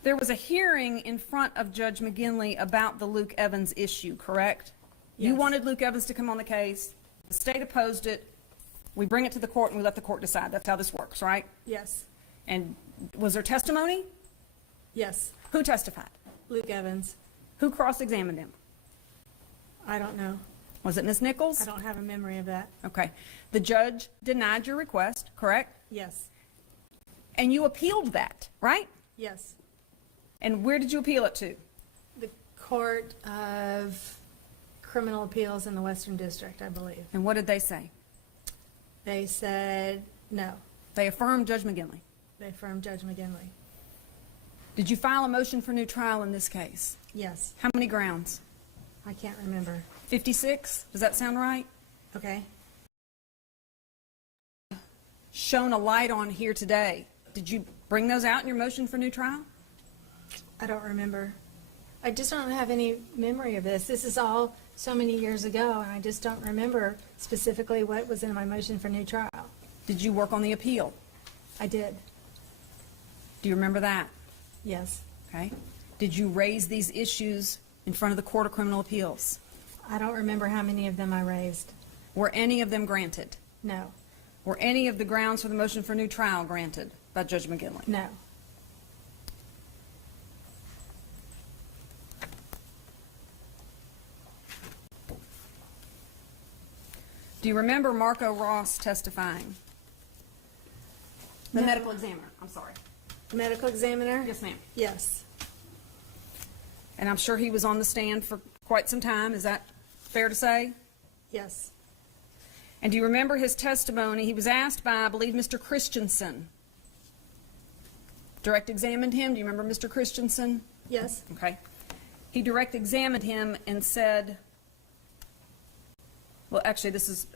There was a hearing in front of Judge McGinley about the Luke Evans issue, correct? You Yes. wanted Luke Evans to come on the case. The state opposed it. We bring it to the court and we let the court decide. That's how this works, right? Yes. And was there testimony? Yes. Who testified? Luke Evans. Who cross-examined him? I don't know. Was it Ms. Nichols? I don't have a memory of that. Okay. The judge denied your request, correct? Yes. And you appealed that, right? Yes. And where did you appeal it to? The Court of Criminal Appeals in the Western District, I believe. And what did they say? They said no. They affirmed Judge McGinley. They affirmed Judge McGinley. Did you file a motion for new trial in this case? Yes. How many grounds? I can't remember. 56? Does that sound right? Okay. Shown a light on here today. Did you bring those out in your motion for new trial? I don't remember. I just don't have any memory of this. This is all so many years ago, and I just don't remember specifically what was in my motion for new trial. Did you work on the appeal? I did. Do you remember that? Yes. Okay. Did you raise these issues in front of the Court of Criminal Appeals? I don't remember how many of them I raised. Were any of them granted? No. Were any of the grounds for the motion for new trial granted by Judge McGinley? No. Do you remember Marco Ross testifying? The No. medical examiner, I'm sorry. Medical examiner? Yes, ma'am. Yes. And I'm sure he was on the stand for quite some time. Is that fair to say? Yes. And do you remember his testimony? He was asked by, I believe, Mr. Christensen. Direct examined him. Do you remember Mr. Christensen? Yes. Okay. He direct examined him and said, well, actually, this is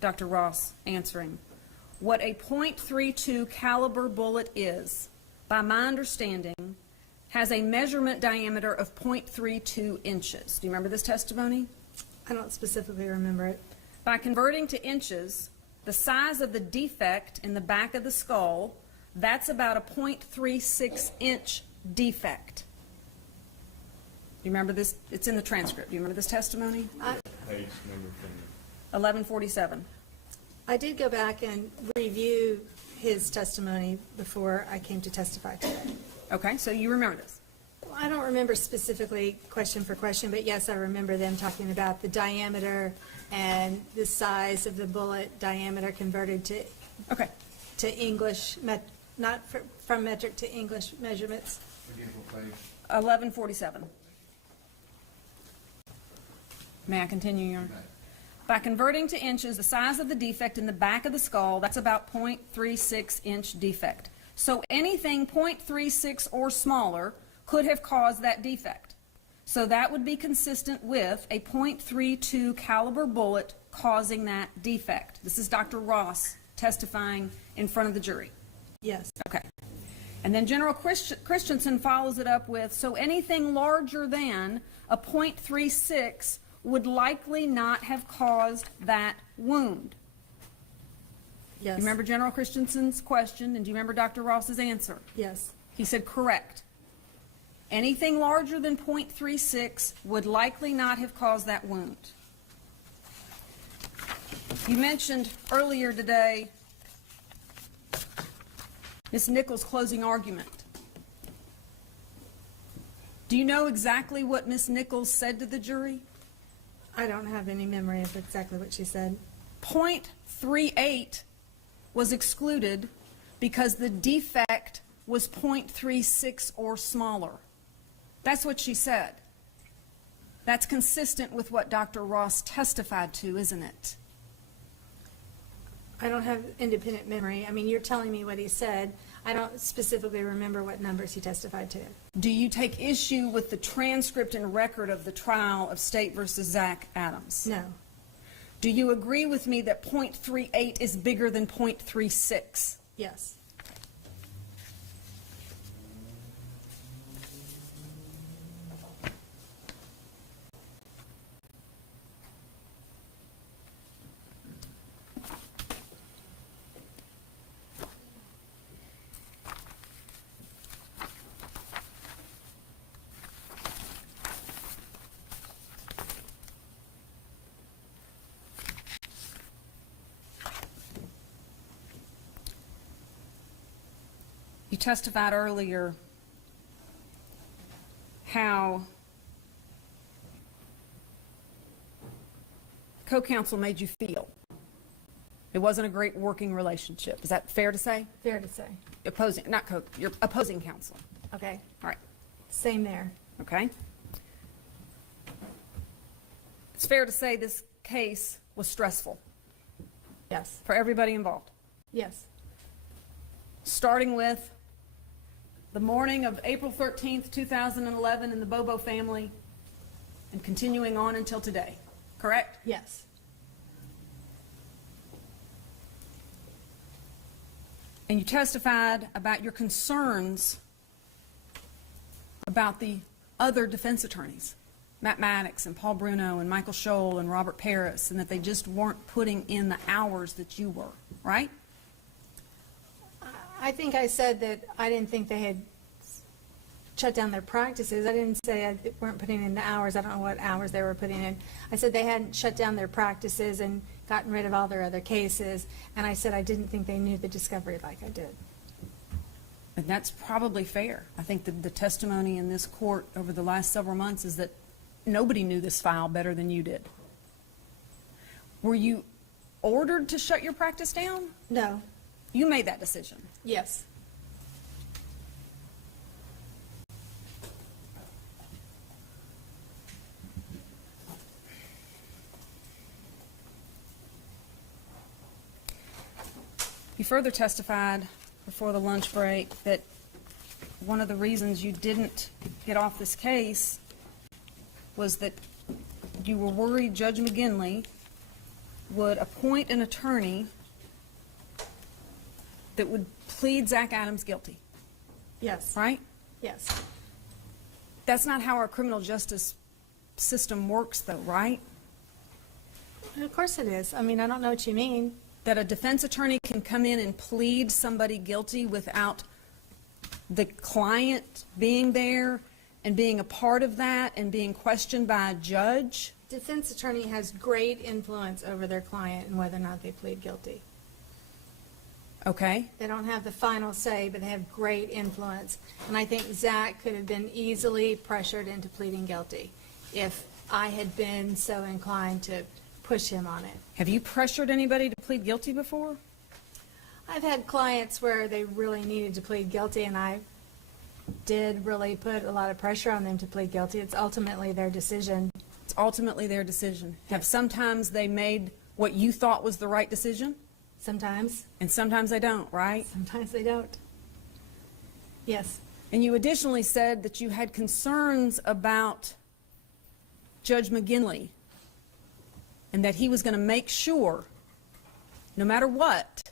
Dr. Ross answering. What a .32 caliber bullet is, by my understanding, has a measurement diameter of .32 inches. Do you remember this testimony? I don't specifically remember it. By converting to inches, the size of the defect in the back of the skull, that's about a .36 inch defect. Do you remember this? It's in the transcript. Do you remember this testimony? Page number 1147. I did go back and review his testimony before I came to testify today. Okay, so you remember this. Well, I don't remember specifically question for question, but yes, I remember them talking about the diameter and the size of the bullet diameter converted to Okay. English, not from metric to English measurements. Again, what page? 1147. May I continue, Your Honor? By converting to inches, the size of the defect in the back of the skull, that's about .36 inch defect. So anything .36 or smaller could have caused that defect. So that would be consistent with a .32 caliber bullet causing that defect. This is Dr. Ross testifying in front of the jury. Yes. Okay. And then General Christensen follows it up with, so anything larger than a .36 would likely not have caused that wound. Yes. You remember General Christensen's question, and do you remember Dr. Ross's answer? Yes. He said correct. Anything larger than .36 would likely not have caused that wound. You mentioned earlier today Ms. Nichols' closing argument. Do you know exactly what Ms. Nichols said to the jury? I don't have any memory of exactly what she said. .38 was excluded because the defect was .36 or smaller. That's what she said. That's consistent with what Dr. Ross testified to, isn't it? I don't have independent memory. I mean, you're telling me what he said. I don't specifically remember what numbers he testified to. Do you take issue with the transcript and record of the trial of State versus Zach Adams? No. Do you agree with me that .38 is bigger than .36? Yes. You testified earlier how co-counsel made you feel. It wasn't a great working relationship. Is that fair to say? Fair to say. Opposing, not your opposing counsel. Okay. All right. Same there. Okay. It's fair to say this case was stressful Yes. for everybody involved. Yes. Starting with the morning of April 13th, 2011 in the Bobo family and continuing on until today, correct? Yes. And you testified about your concerns about the other defense attorneys, Matt Maddox and Paul Bruno and Michael Scholl and Robert Paris, and that they just weren't putting in the hours that you were, right? I think I said that I didn't think they had shut down their practices. I didn't say they weren't putting in the hours. I don't know what hours they were putting in. I said they hadn't shut down their practices and gotten rid of all their other cases. And I said I didn't think they knew the discovery like I did. And that's probably fair. I think the testimony in this court over the last several months is that nobody knew this file better than you did. Were you ordered to shut your practice down? No. You made that decision. Yes. You further testified before the lunch break that one of the reasons you didn't get off this case was that you were worried Judge McGinley would appoint an attorney that would plead Zach Adams guilty. Yes. Right? Yes. That's not how our criminal justice system works, though, right? Of course it is. I mean, I don't know what you mean. That a defense attorney can come in and plead somebody guilty without the client being there and being a part of that and being questioned by a judge? Defense attorney has great influence over their client and whether or not they plead guilty. Okay. They don't have the final say, but they have great influence. And I think Zach could have been easily pressured into pleading guilty if I had been so inclined to push him on it. Have you pressured anybody to plead guilty before? I've had clients where they really needed to plead guilty, and I did really put a lot of pressure on them to plead guilty. It's ultimately their decision. It's ultimately their decision. Have sometimes they made what you thought was the right decision? Sometimes. And sometimes they don't, right? Sometimes they don't. Yes. And you additionally said that you had concerns about Judge McGinley and that he was going to make sure, no matter what,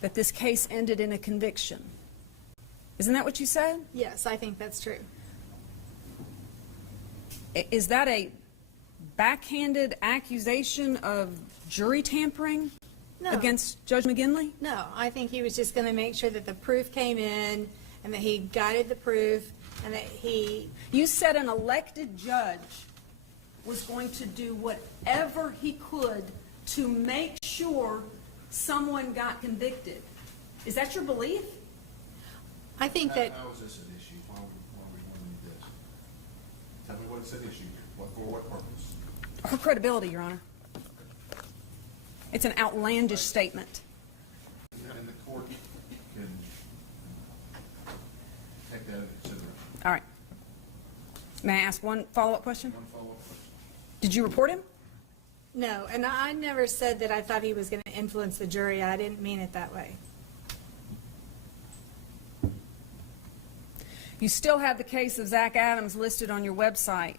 that this case ended in a conviction. Isn't that what you said? Yes, I think that's true. Is that a backhanded accusation of jury tampering No. against Judge McGinley? No, I think he was just going to make sure that the proof came in and that he guided the proof and that he, You said an elected judge was going to do whatever he could to make sure someone got convicted. Is that your belief? I think that, How is this an issue? Why we need this? Tell me what it's an issue, for what purpose? Her credibility, Your Honor. It's an outlandish statement. And the court can take that into consideration. All right. May I ask one follow-up question? One follow-up question. Did you report him? no, and I never said that I thought he was going to influence the jury. I didn't mean it that way. You still have the case of Zach Adams listed on your website.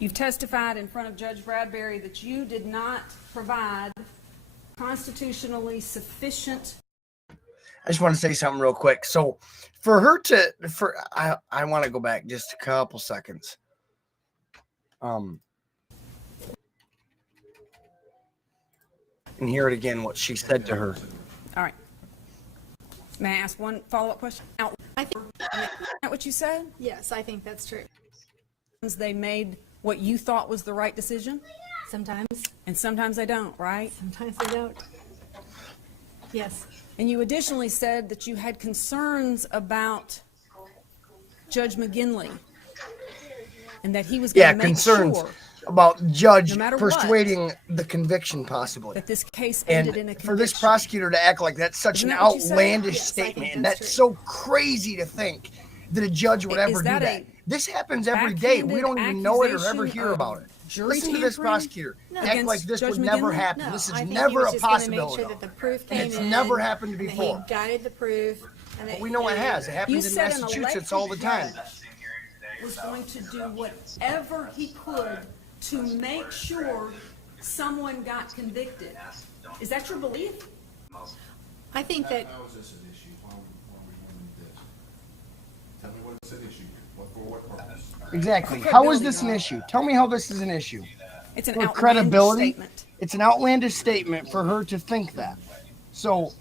You've testified in front of Judge Bradbury that you did not provide constitutionally sufficient. I just want to say something real quick. So for her to, I want to go back just a couple seconds. And hear it again, what she said to her. All right. May I ask one follow-up question? I think, Is that what you said? yes, I think that's true. They made what you thought was the right decision, Sometimes, and sometimes they don't, right? sometimes they don't. Yes, And you additionally said that you had concerns about Judge McGinley and that he was going Yeah, to make concerns sure about judge No matter what, persuading the conviction possibly. that this case And ended in a for this conviction. prosecutor to act like that's such Isn't an that what you said? outlandish Yes, I think statement, and that's that's true. so crazy to think that a judge would Is ever do that that. a This happens every day. We don't even know it or ever accusation hear of about it. jury Listen to this tampering prosecutor act against like this Judge would never McGinley? happen. no, This is I think never he was a just going to make possibility. sure that the proof And came it's in. never happened and that before. He guided the proof. And that We know it he- has. It You happens in said an Massachusetts all the time. was going to do whatever he could to make sure someone got convicted. Is that your belief? I think that, How is this an issue? Why we need this? Tell me what it's an issue, for what purpose? Exactly. For How is credibility, this an Ron. issue? Tell me how this is an issue. It's an For outlandish credibility, statement. it's an outlandish statement for her to think that. So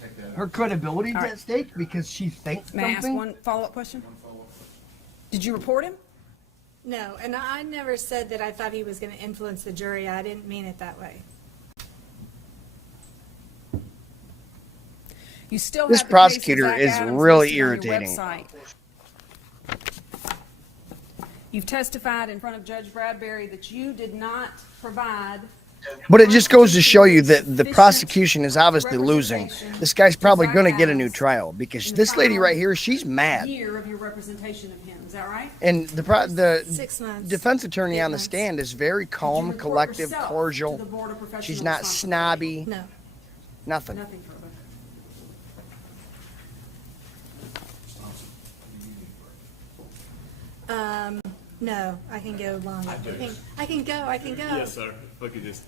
Take that her credibility is All right. at stake because she thinks May I ask something. one follow-up question? one follow-up question. Did you report him? no, and I never said that I thought he was going to influence the jury. I didn't mean it that way. You still This have the case of prosecutor Zach is Adams really listed on your irritating. website. You've testified in front of Judge Bradbury that you did not provide. But it just goes to show you that the prosecution is obviously losing. This guy's probably going to get a new trial because this lady right here, she's mad. Year of your representation of him. Is that right? And the 6 months. defense attorney 8 on the months. stand is very Did you calm, report collective, yourself to cordial. the Board of Professional She's not Responsibility? snobby, No. nothing. Nothing further. Ms. Thompson, do you need a break? No, I can go longer. I do. I can go. Yes, sir. If I could just,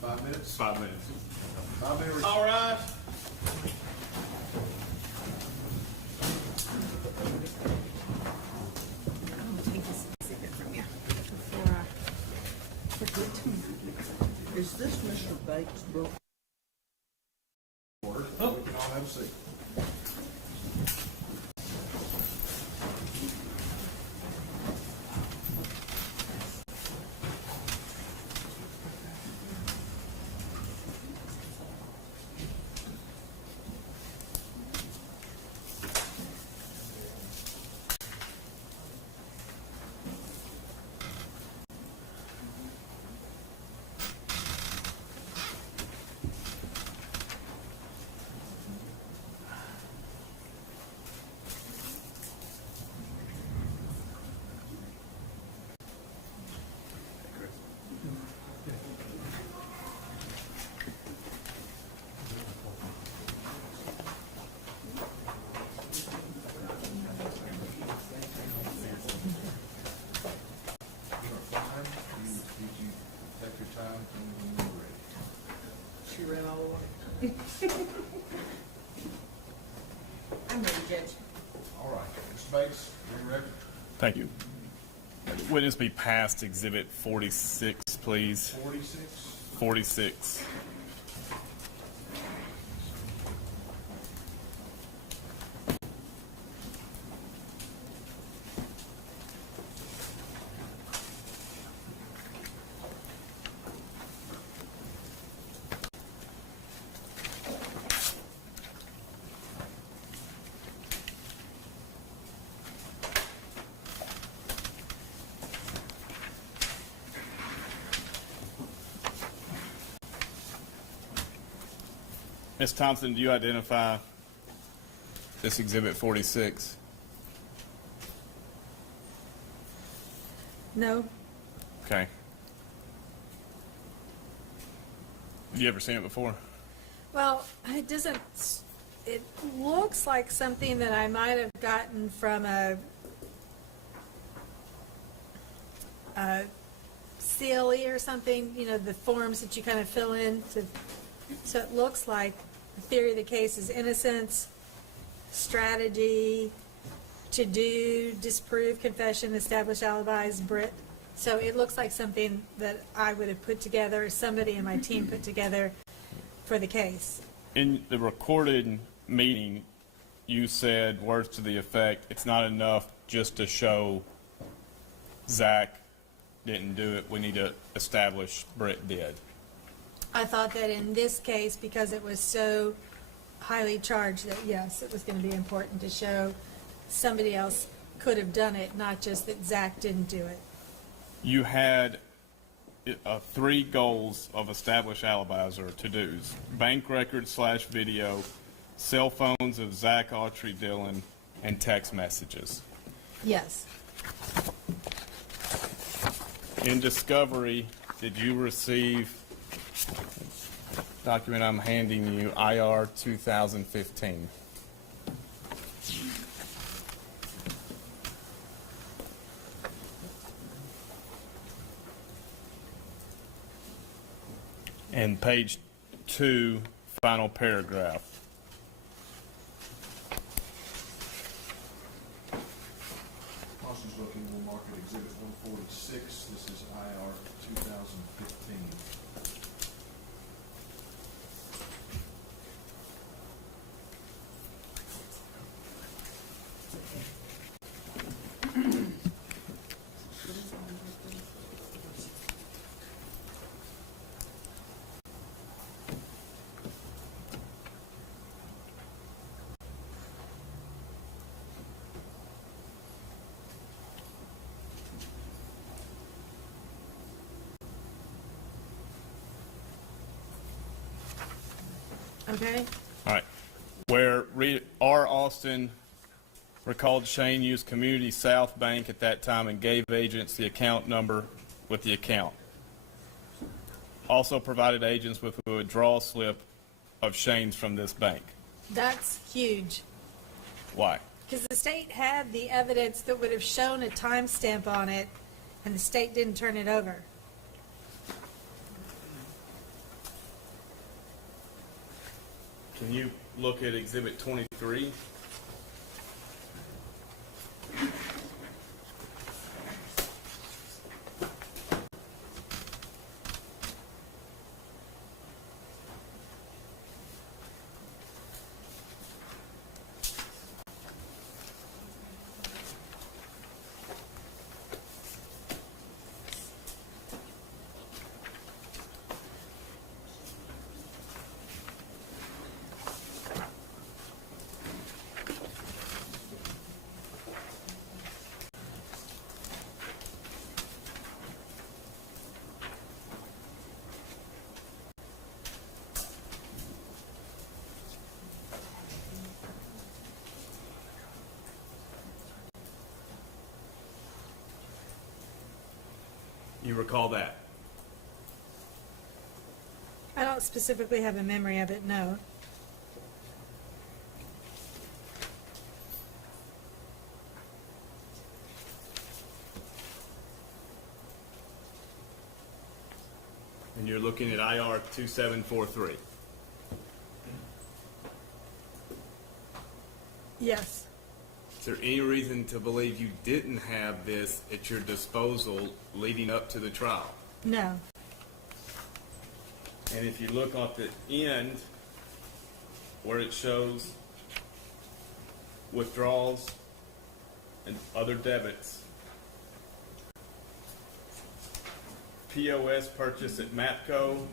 5 minutes? 5 minutes. 5 minutes. All right. I'm gonna take this secret from you before I forget to. Is this Mr. Bates' book? Order. We can all have a seat. Thank you. Witness be passed Exhibit 46, please. 46? 46. Ms. Thompson, do you identify this Exhibit 46? No, Okay. Have you ever seen it before? well, it doesn't, it looks like something that I might have gotten from a CLE or something, you know, the forms that you kind of fill in. So it looks like the theory of the case is innocence, strategy, to do, disprove, confession, establish alibis, Brit. So it looks like something that I would have put together, somebody in my team put together for the case. In the recorded meeting, you said words to the effect, it's not enough just to show Zach didn't do it. We need to establish Britt did. I thought that in this case, because it was so highly charged, that yes, it was going to be important to show somebody else could have done it, not just that Zach didn't do it. You had 3 goals of established alibis or to-dos: bank records / video, cell phones of Zach, Autry, Dillon, and text messages. Yes. In discovery, did you receive document I'm handing you, IR 2015? And page 2, final paragraph. While she's looking, we'll mark it Exhibit 146. This is IR 2015. Okay. All right. Where R. Austin recalled Shane used Community South Bank at that time and gave agents the account number with the account. Also provided agents with a withdrawal slip of Shane's from this bank. That's huge. Why? Because the state had the evidence that would have shown a timestamp on it, and the state didn't turn it over. Can you look at Exhibit 23? You recall that? I don't specifically have a memory of it, no. And you're looking at IR 2743. Yes. It's there any reason to believe you didn't have this at your disposal leading up to the trial? No. And if you look at the end where it shows withdrawals and other debits, POS purchase at Mapco,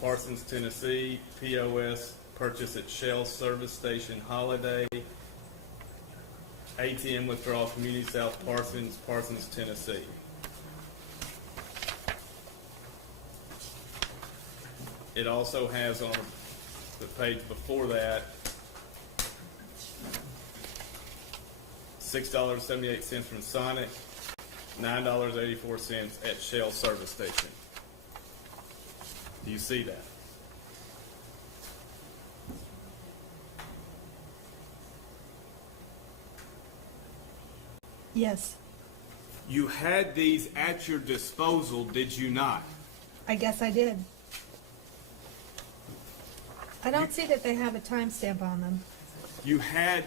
Parsons, Tennessee, POS purchase at Shell Service Station, Holiday, ATM withdrawal, Community South, Parsons, Tennessee. It also has on the page before that $6.78 from Sonic, $9.84 at Shell Service Station. Do you see that? Yes. You had these at your disposal, did you not? I guess I did. I don't see that they have a timestamp on them. You had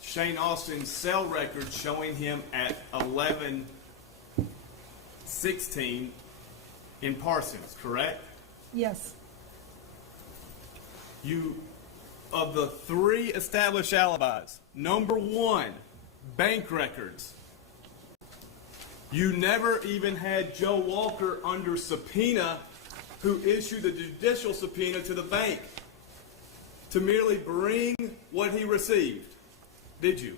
Shane Austin's cell record showing him at 11:16 in Parsons, correct? Yes. You, of the 3 established alibis, number 1, bank records. You never even had Joe Walker under subpoena, who issued the judicial subpoena to the bank to merely bring what he received, did you?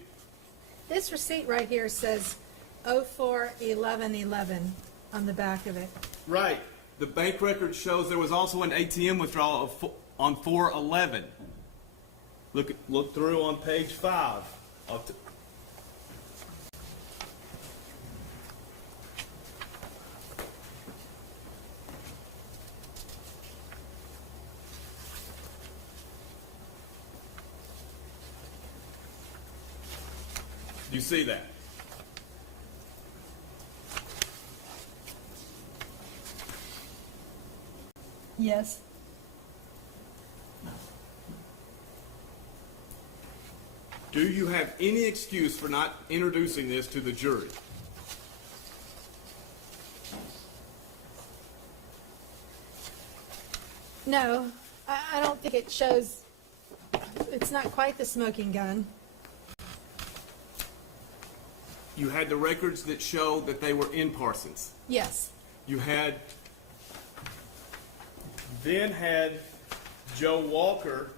This receipt right here says 04/11/11 on the back of it. Right. The bank record shows there was also an ATM withdrawal on 4/11. Look through on page 5. Do you see that? Yes. Do you have any excuse for not introducing this to the jury? No, I don't think it shows. It's not quite the smoking gun. You had the records that show that they were in Parsons. Yes. You then had Joe Walker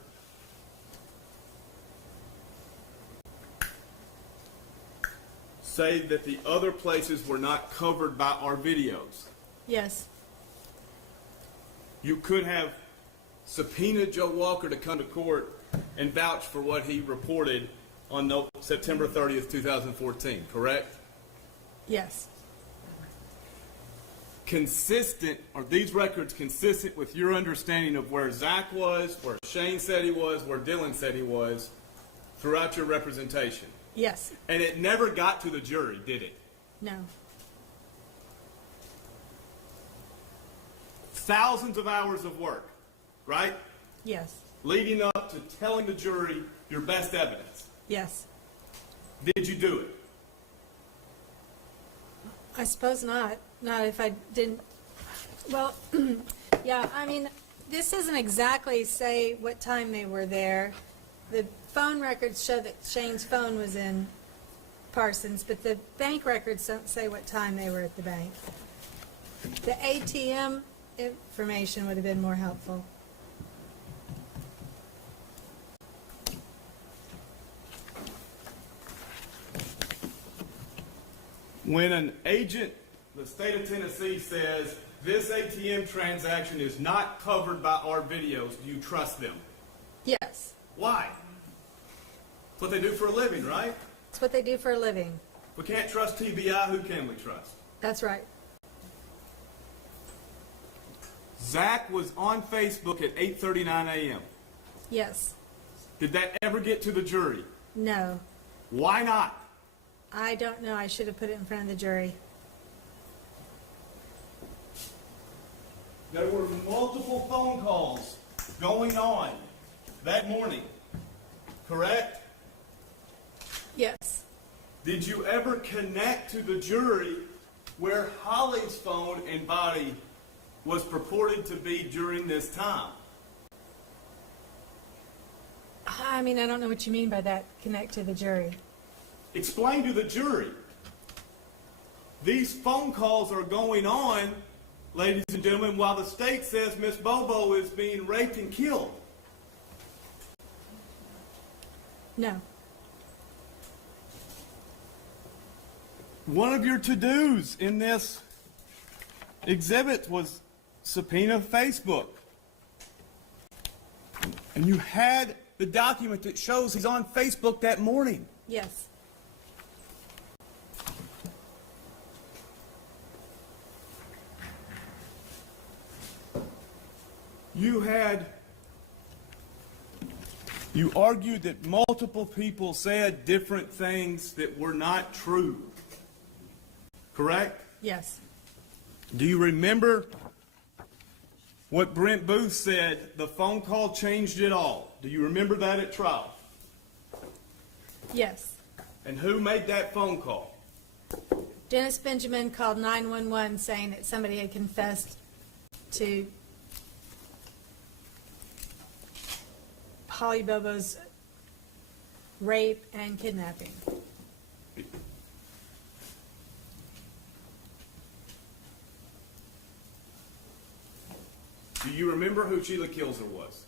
say that the other places were not covered by our videos. Yes. You could have subpoenaed Joe Walker to come to court and vouch for what he reported on September 30th, 2014, correct? Yes. Are these records consistent with your understanding of where Zach was, where Shane said he was, where Dylan said he was throughout your representation? Yes. And it never got to the jury, did it? No. Thousands of hours of work, right? Yes. Leading up to telling the jury your best evidence. Yes. Did you do it? I suppose not. Not if I didn't. Well, yeah, I mean, this doesn't exactly say what time they were there. The phone records show that Shane's phone was in Parsons, but the bank records don't say what time they were at the bank. The ATM information would have been more helpful. When an agent, the state of Tennessee, says this ATM transaction is not covered by our videos, do you trust them? Yes. Why? It's what they do for a living, right? It's what they do for a living. We can't trust TBI, who can we trust? That's right. Zach was on Facebook at 8:39 a.m. Yes. Did that ever get to the jury? No. Why not? I don't know. I should have put it in front of the jury. There were multiple phone calls going on that morning, correct? Yes. Did you ever connect to the jury where Holly's phone and body was purported to be during this time? I mean, I don't know what you mean by that, connect to the jury. Explain to the jury. These phone calls are going on, ladies and gentlemen, while the state says Miss Bobo is being raped and killed. No. One of your to-dos in this exhibit was subpoena Facebook. And you had the document that shows he's on Facebook that morning. Yes. You argued that multiple people said different things that were not true. Correct? Yes. Do you remember what Brent Booth said, the phone call changed it all? Do you remember that at trial? Yes. And who made that phone call? Dennis Benjamin called 911 saying that somebody had confessed to Holly Bobo's rape and kidnapping. Do you remember who Sheila Kilser was?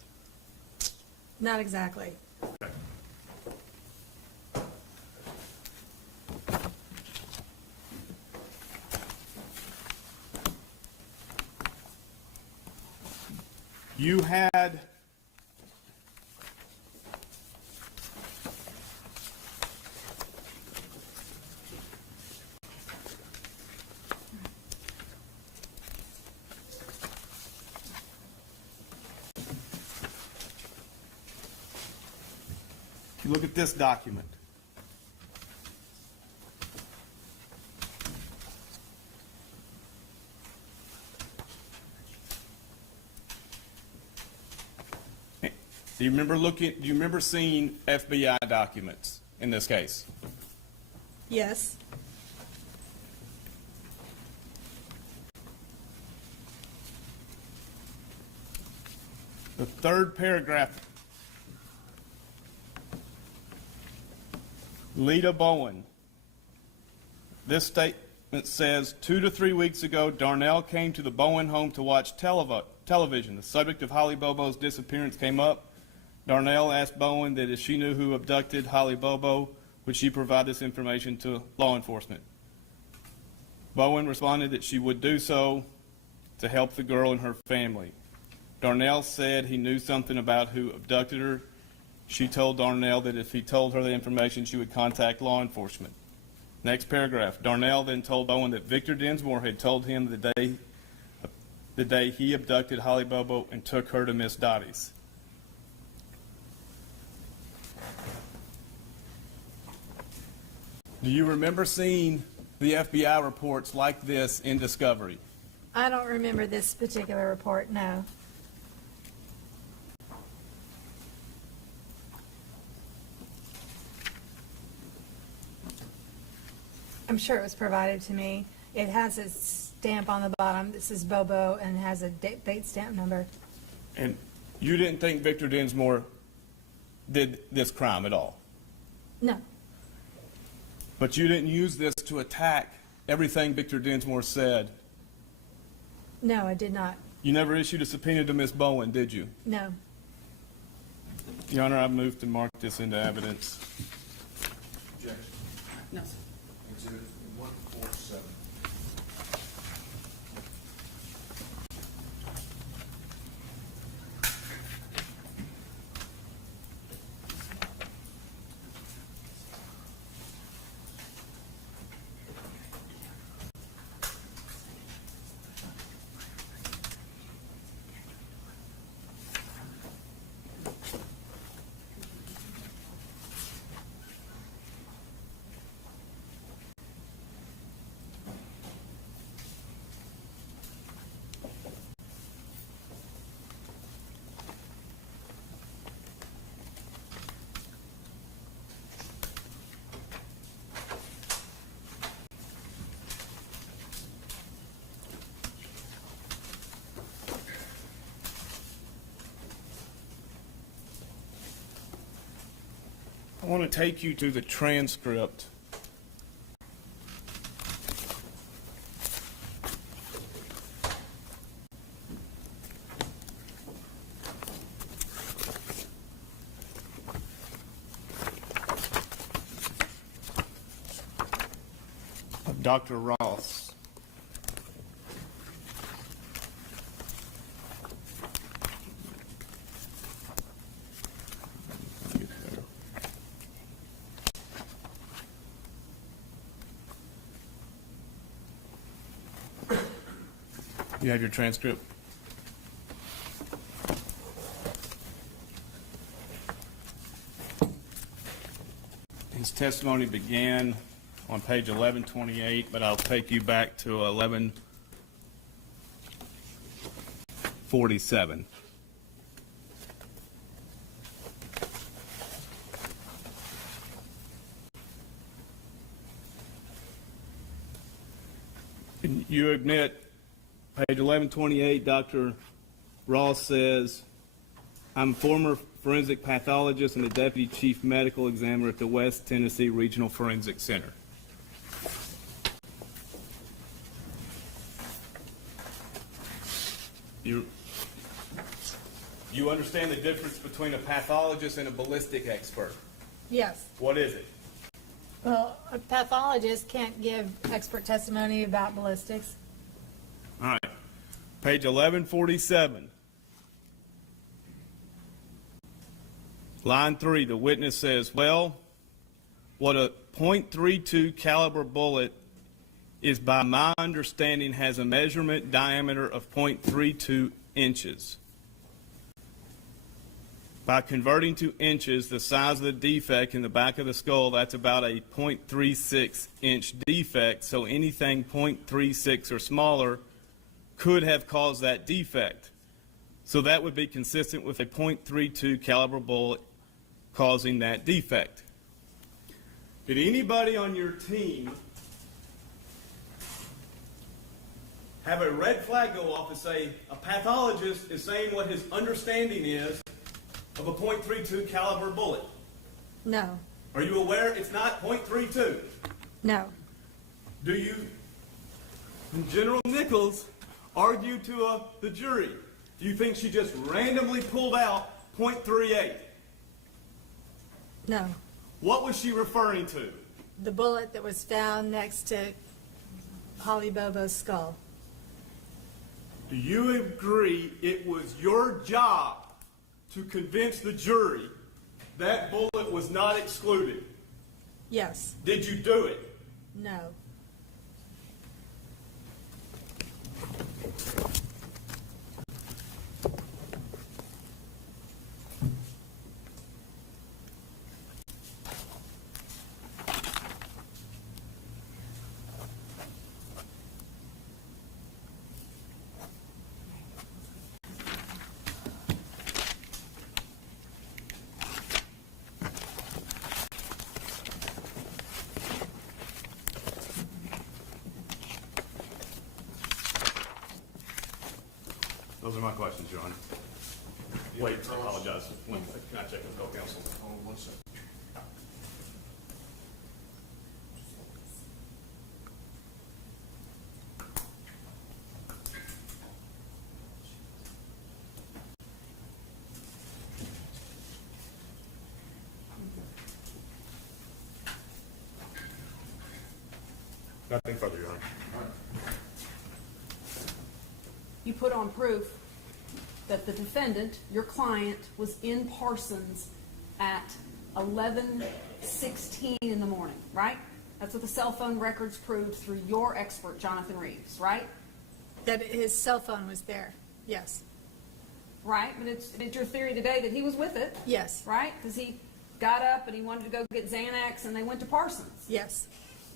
Not exactly. Okay. You had you look at this document. Do you remember seeing FBI documents in this case? Yes. The third paragraph. Lita Bowen. This statement says, 2 to 3 weeks ago, Darnell came to the Bowen home to watch television. The subject of Holly Bobo's disappearance came up. Darnell asked Bowen that if she knew who abducted Holly Bobo, would she provide this information to law enforcement. Bowen responded that she would do so to help the girl and her family. Darnell said he knew something about who abducted her. She told Darnell that if he told her the information, she would contact law enforcement. Next paragraph. Darnell then told Bowen that Victor Dinsmore had told him the day he abducted Holly Bobo and took her to Miss Dottie's. Do you remember seeing the FBI reports like this in discovery? I don't remember this particular report, no. I'm sure it was provided to me. It has a stamp on the bottom. This is Bobo and it has a date stamp number. And you didn't think Victor Dinsmore did this crime at all? No. But you didn't use this to attack everything Victor Dinsmore said? No, I did not. You never issued a subpoena to Miss Bowen, did you? No. Your Honor, I move to mark this into evidence. Objection. No, sir. Exhibit 147. want to take you to the transcript. Of Dr. Ross. You have your transcript? His testimony began on page 1128, but I'll take you back to 1147. And you admit, page 1128, Dr. Ross says, I'm former forensic pathologist and the deputy chief medical examiner at the West Tennessee Regional Forensic Center. You understand the difference between a pathologist and a ballistic expert? Yes. What is it? Well, a pathologist can't give expert testimony about ballistics. All right. Page 1147. Line 3, the witness says, well, what a .32 caliber bullet is, by my understanding, has a measurement diameter of .32 inches. By converting to inches the size of the defect in the back of the skull, that's about a .36 inch defect, so anything .36 or smaller could have caused that defect. So that would be consistent with a .32 caliber bullet causing that defect. Did anybody on your team have a red flag go off and say a pathologist is saying what his understanding is of a .32 caliber bullet? No. Are you aware it's not .32? No. Do you, General Nichols, argue to the jury? Do you think she just randomly pulled out .38? No. What was she referring to? The bullet that was found next to Holly Bobo's skull. Do you agree it was your job to convince the jury that bullet was not excluded? Yes. Did you do it? No. Those are my questions, Your Honor. Wait, I apologize. Can I check with co-counsel? Hold on 1 second. Nothing further, Your Honor. All right. You put on proof that the defendant, your client, was in Parsons at 11:16 in the morning, right? That's what the cell phone records proved through your expert, Jonathan Reeves, right? That his cell phone was there. Yes. Right? But it's your theory today that he was with it, Yes. right? Because he got up and he wanted to go get Xanax and they went to Parsons. Yes.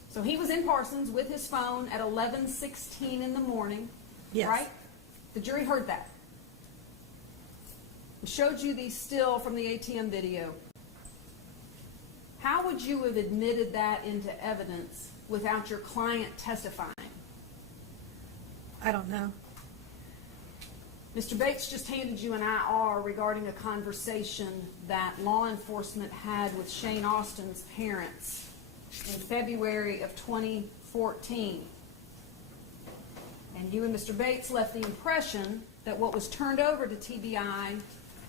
So he was in Parsons with his phone at 11:16 in the morning, Yes. right? The jury heard that. It showed you the still from the ATM video. How would you have admitted that into evidence without your client testifying? I don't know. Mr. Bates just handed you an IR regarding a conversation that law enforcement had with Shane Austin's parents in February of 2014. And you and Mr. Bates left the impression that what was turned over to TBI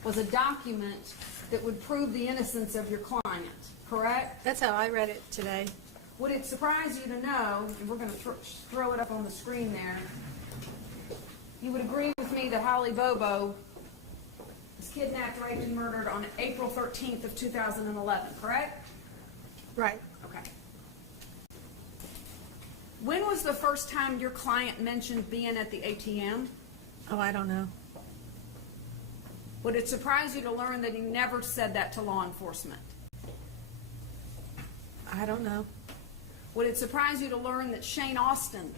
was a document that would prove the innocence of your client, correct? That's how I read it today. Would it surprise you to know, and we're going to throw it up on the screen there, you would agree with me that Holly Bobo was kidnapped, raped, and murdered on April 13th of 2011, correct? Right. Okay. When was the first time your client mentioned being at the ATM? Oh, I don't know. Would it surprise you to learn that he never said that to law enforcement? I don't know. Would it surprise you to learn that Shane Austin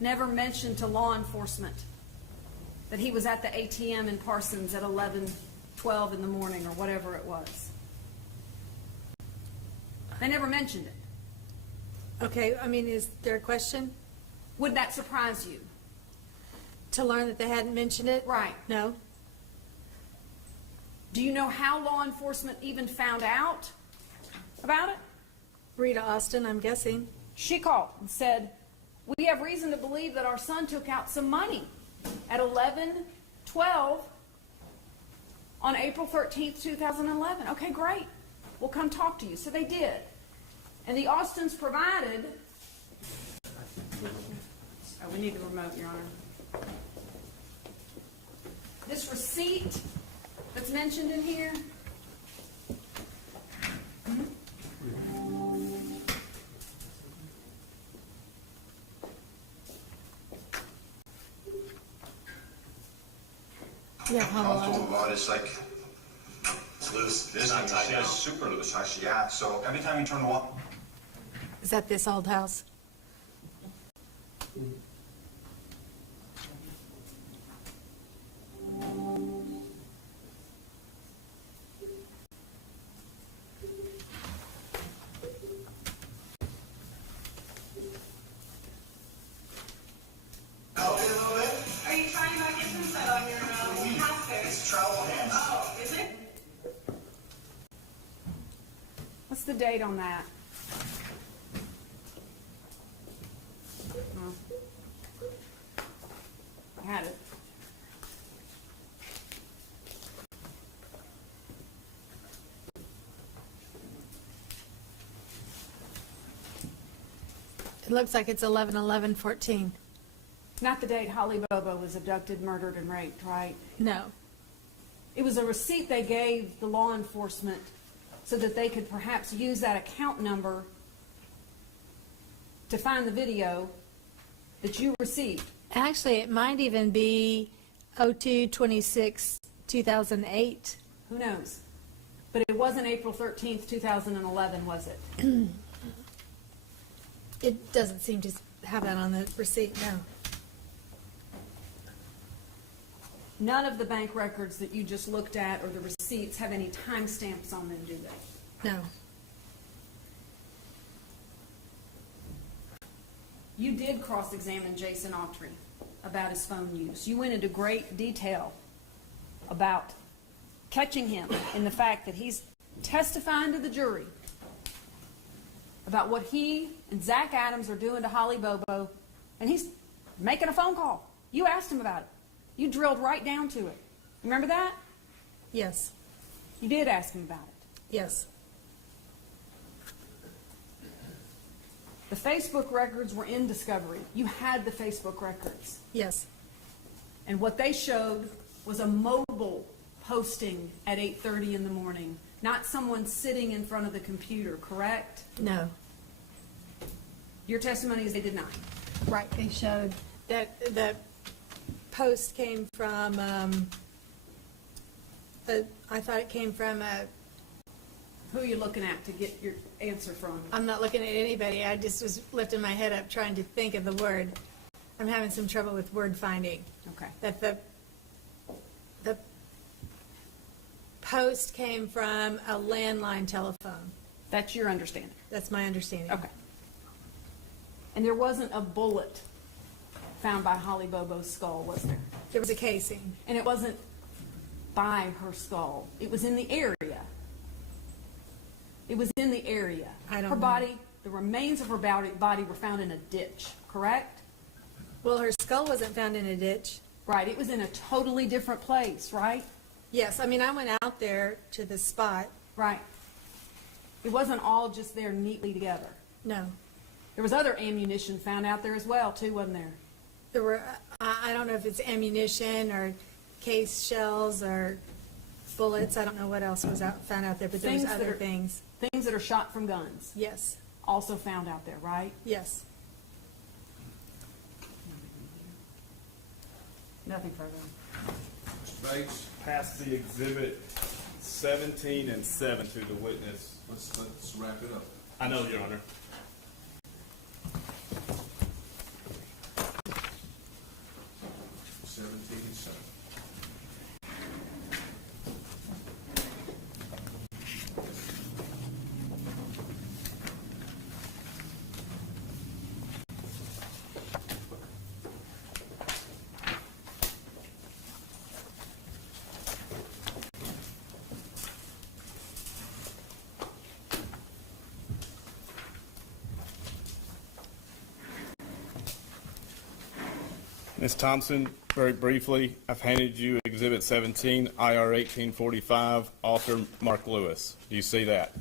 never mentioned to law enforcement that he was at the ATM in Parsons at 11:12 in the morning or whatever it was? They never mentioned it. Okay, I mean, is there a question? Would that surprise you? To learn that they hadn't mentioned it? Right. No. Do you know how law enforcement even found out about it? Rita Austin, I'm guessing. She called and said, we have reason to believe that our son took out some money at 11:12 on April 13th, 2011. Okay, great. We'll come talk to you. So they did. And the Austins provided... Oh, we need the remote, Your Honor. This receipt that's mentioned in here... Yeah, comfortable about it. It's like, it's loose. It's not tight. It's super loose, actually, yeah. So every time you turn the wall. Is that this old house? Are you trying to get some set on your house there? It's travel hands. Oh, is it? What's the date on that? Oh. I had it. It looks like it's 11/11/14. Not the date Holly Bobo was abducted, murdered, and raped, right? No. It was a receipt they gave the law enforcement so that they could perhaps use that account number to find the video that you received. Actually, it might even be 02/26/2008. Who knows? But it wasn't April 13th, 2011, was it? It doesn't seem to have that on the receipt, no. None of the bank records that you just looked at or the receipts have any timestamps on them, do they? No. You did cross-examine Jason Autry about his phone use. You went into great detail about catching him in the fact that he's testifying to the jury about what he and Zach Adams are doing to Holly Bobo, and he's making a phone call. You asked him about it. You drilled right down to it. Remember that? Yes. You did ask him about it. Yes. The Facebook records were in discovery. You had the Facebook records. Yes. And what they showed was a mobile posting at 8:30 in the morning, not someone sitting in front of the computer, correct? No. Your testimony is they did not. Right. They showed that the post came from, I thought it came from Who are you looking at to get your answer from? I'm not looking at anybody. I just was lifting my head up trying to think of the word. I'm having some trouble with word finding. Okay. That the post came from a landline telephone. That's your understanding? That's my understanding. Okay. And there wasn't a bullet found by Holly Bobo's skull, was there? There was a casing. And it wasn't by her skull. It was in the area. It was in the area. I don't her know. body, the remains of her body were found in a ditch, correct? Well, her skull wasn't found in a ditch. Right. It was in a totally different place, right? Yes, I mean, I went out there to the spot. Right. It wasn't all just there neatly together. No. There was other ammunition found out there as well, too, wasn't there? There were, I don't know if it's ammunition or case shells or bullets. I don't know what else was found out there, but there was other things. Things that are shot from guns. Yes. Also found out there, right? Yes. Nothing further. Mr. Bates, Pass the exhibit 17 and 7 to the witness. let's wrap it up. I know, Your Honor. Seventeen and 7. Ms. Thompson, very briefly, I've handed you Exhibit 17, IR 1845, author Mark Lewis. Do you see that?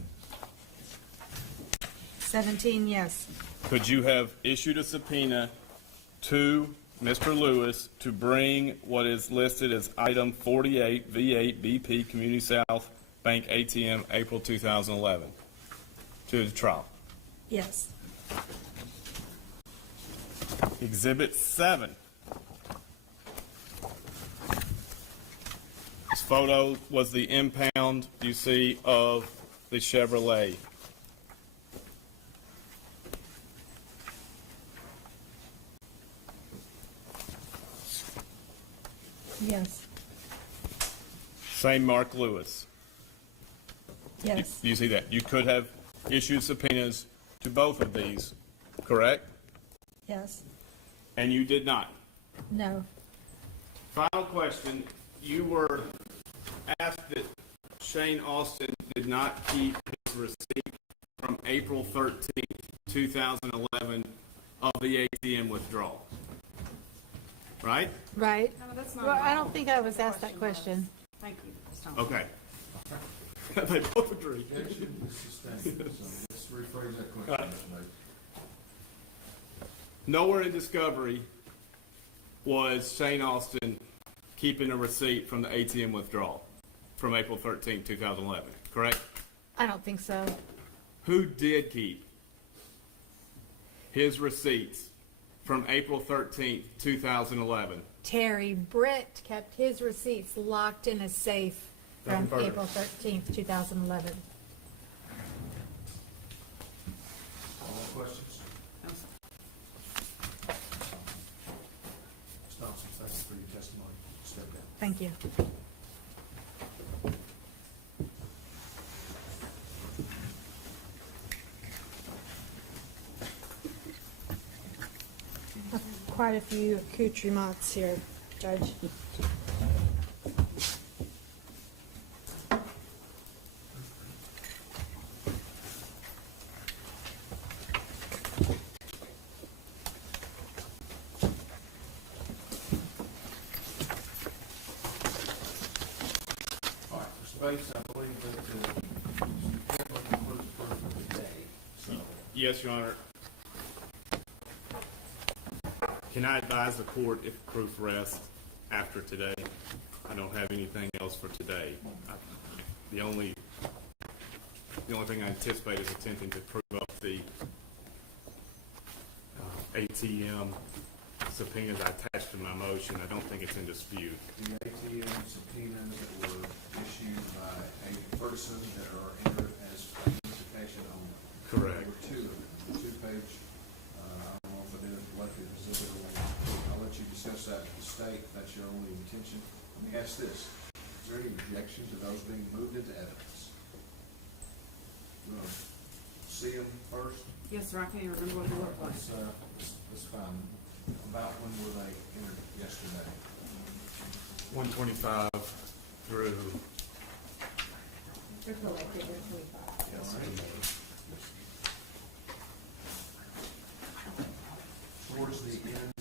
17, yes. Could you have issued a subpoena to Mr. Lewis to bring what is listed as item 48 V8 BP Community South Bank ATM April 2011 to the trial? Yes. Exhibit 7. This photo was the impound, you see, of the Chevrolet. Yes. Same Mark Lewis. Yes. You see that? You could have issued subpoenas to both of these, correct? Yes. And you did not. No. Final question. You were asked that Shane Austin did not keep his receipt from April 13th, 2011 of the ATM withdrawal. Right? Right. No, that's not Well, right. I don't think I was asked that question. Thank you, Ms. Thompson. Okay. They both agree. Objection is sustained. So let's rephrase that question, Mr. Bates. Nowhere in discovery was Shane Austin keeping a receipt from the ATM withdrawal from April 13th, 2011, correct? I don't think so. Who did keep his receipts from April 13th, 2011? Terry Britt kept his receipts locked in a safe from Nothing further. April 13th, 2011. All questions? Ms. Thompson, thank you for your testimony. Step down. Thank you. Quite a few accoutrements here, Judge. All right, Mr. Bates, I believe that, you concludes for today. So, Yes, Your Honor. Can I advise the court if proof rests after today? I don't have anything else for today. The only thing I anticipate is attempting to prove up the ATM subpoenas I attached to my motion. I don't think it's in dispute. the ATM subpoenas that were issued by a person that are entered as identification only. Correct. There were two of them, the two-page, I don't know if it is elected exhibit or what. I'll let you discuss that with the state, if that's your only intention. Let me ask this, is there any objection to those being moved into evidence? You want to see them first? Yes, sir, I can't even remember what they look like. Let's find them. About when were 125 through. They're collected, they're 25. Towards the end,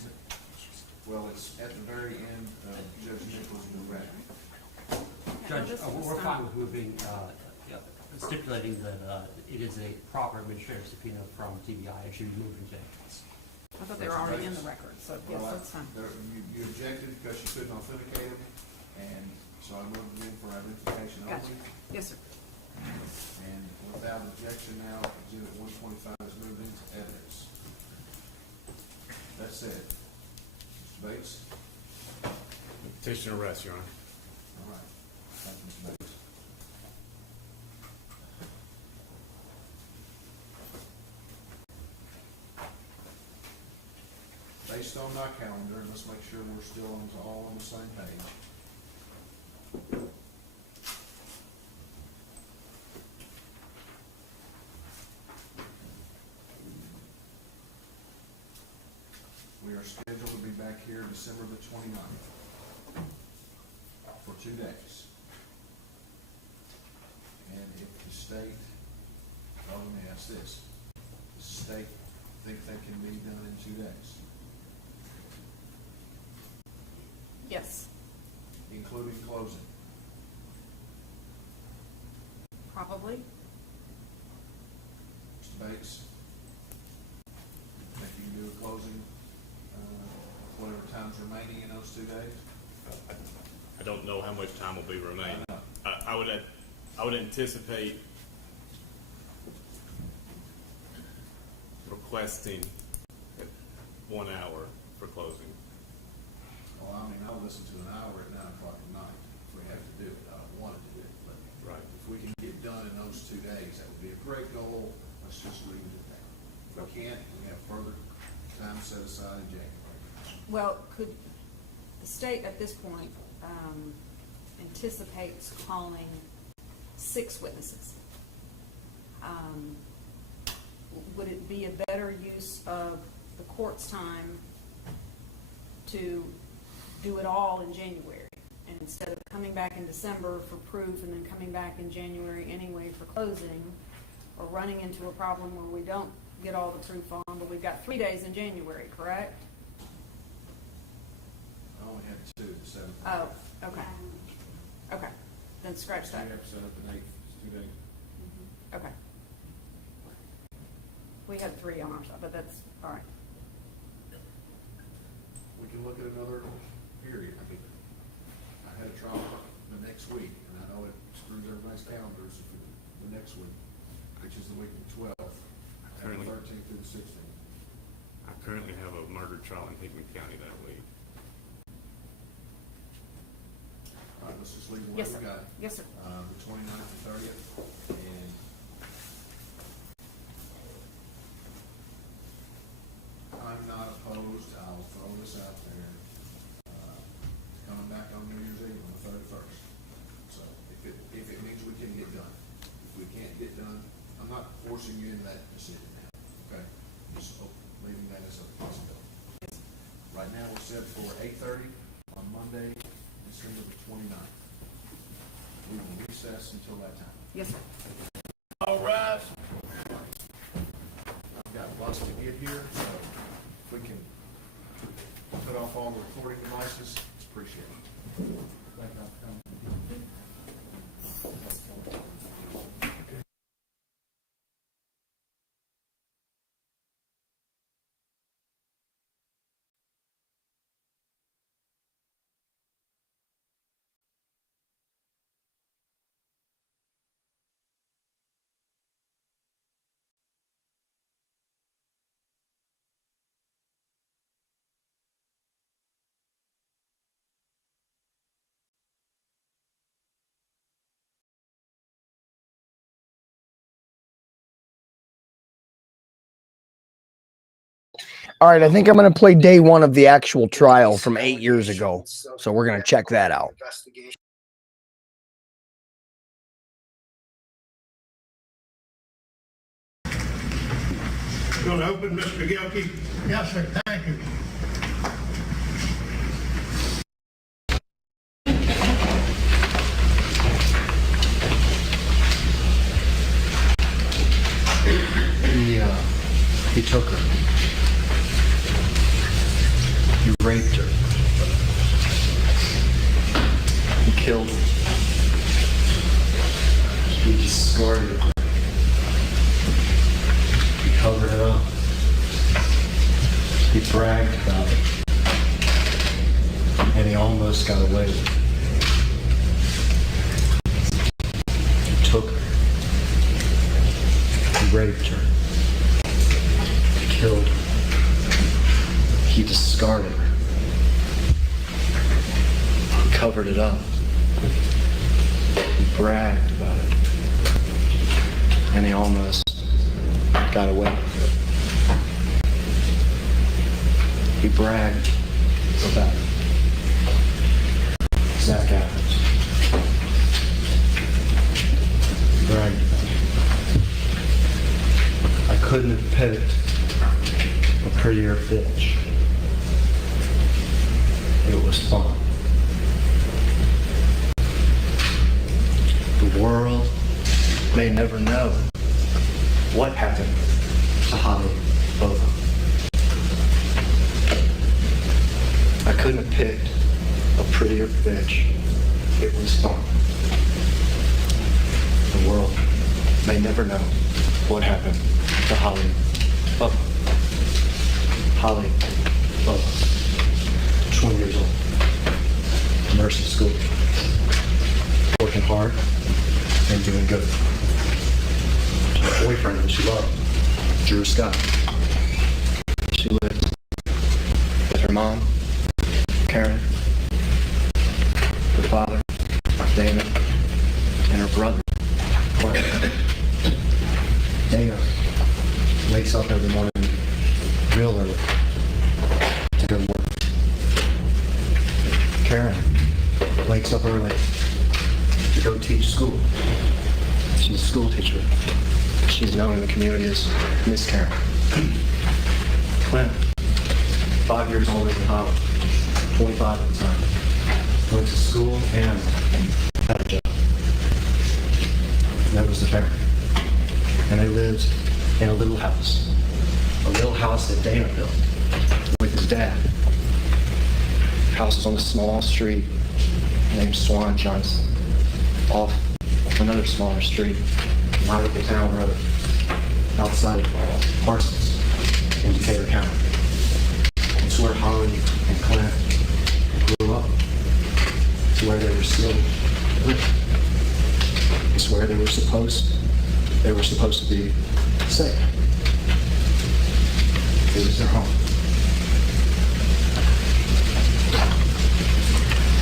well, it's at the very end of Judge Nichols' direct. Judge, we're fine with moving, stipulating that it is a proper administrative subpoena from TBI and should be moved into evidence. I thought they were already in the record, so yes, Well, that's fine. You objected because you couldn't authenticate them, and so I moved them in for identification Gotcha. only. Yes, sir. And without objection now, Exhibit 125 is moved into evidence. That's it. Mr. Bates? Petition arrest, Your Honor. All right. Thank you, Mr. Bates. Based on my calendar, let's make sure we're still all on the same page. We are scheduled to be back here December the 29th for 2 days. And if the state, oh, let me ask this, does the state think they can be done in 2 days? Yes, Including closing? probably. Mr. Bates? Think you can do a closing, whatever time's remaining in those 2 days? I don't know how much time will be remaining. I would anticipate requesting 1 hour for closing. Well, I mean, I'll listen to an hour at 9 o'clock at night if we have to do it. I don't want to do it, but Right. if we can get done in those 2 days, that would be a great goal. Let's just leave it at that. If we can't, we have further time set aside in January. Well, could, the state at this point anticipates calling 6 witnesses. Would it be a better use of the court's time to do it all in January? And instead of coming back in December for proof and then coming back in January anyway for closing, or running into a problem where we don't get all the proof on, but we've got 3 days in January, correct? I only had 2, the 7th. Oh, okay. Okay, then scratch So that. you have to set up an 8, 2 days. Okay. We had 3 on our side, but that's, all right. We can look at another period. I mean, I had a trial the next week, and I know it screws everybody's calendars for the next week, which is the week of the 12th, and the 13th through the 16th. I currently have a murder trial in Hickman County that week. All right, let's just leave it Yes, where we sir. got it. Yes, sir. The 29th and 30th, and I'm not opposed, I'll throw this out there, coming back on New Year's Eve on the 31st. So if it means we can get done. If we can't get done, I'm not forcing you into that decision now, okay? Just leaving that as a possibility. Right now, we're set for 8:30 on Monday, December the 29th. We will recess until that time. Yes, sir. All right. I've got lots to get here, so if we can put off all the recording devices, it's appreciated. All right, I think I'm going to play day 1 of the actual trial from 8 years ago. So we're going to check that out. Going to open, Mr. Gilkey? Yes, sir. Thank you. took her. You raped her. You killed her. You discarded her. You covered it up. He bragged about it. And he almost got away with it. He took her. He raped her. He killed her. He discarded her. He covered it up. He bragged about it. And he almost got away with it. He bragged about it. Zachary Adams. He bragged about it. I couldn't have picked a prettier bitch. It was fun. The world may never know what happened to Holly Bobo. I couldn't have picked a prettier bitch. It was fun. The world may never know what happened to Holly Bobo. Holly Bobo, 20 years old, nursing school, working hard and doing good. Her boyfriend that she loved, Drew Scott. She lived with her mom, Karen, her father, Dana, and her brother, Clint. Dana wakes up every morning real early to go to work. Karen wakes up early to go teach school. She's a school teacher. She's known in the community as Miss Karen. Clint, 5 years older than Holly, 25 at the time, went to school and had a job. And that was the family. And they lived in a little house that Dana built with his dad. The house was on a small street named Swan Johnson, off another smaller street, not at the town road, outside of Parsons in Decatur County. It's where Holly and Clint grew up. It's where they were still living. It's where they were supposed to be safe. It was their home.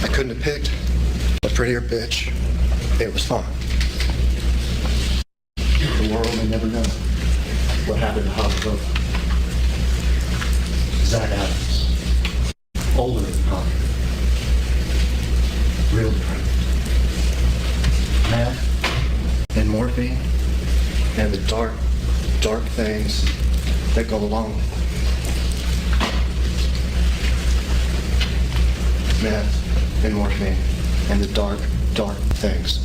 I couldn't have picked a prettier bitch. It was fun. The world may never know what happened to Holly Bobo. Zach Adams, older than Holly, real depraved. Meth and morphine and the dark, dark things that go along with it. Meth and morphine and the dark, dark things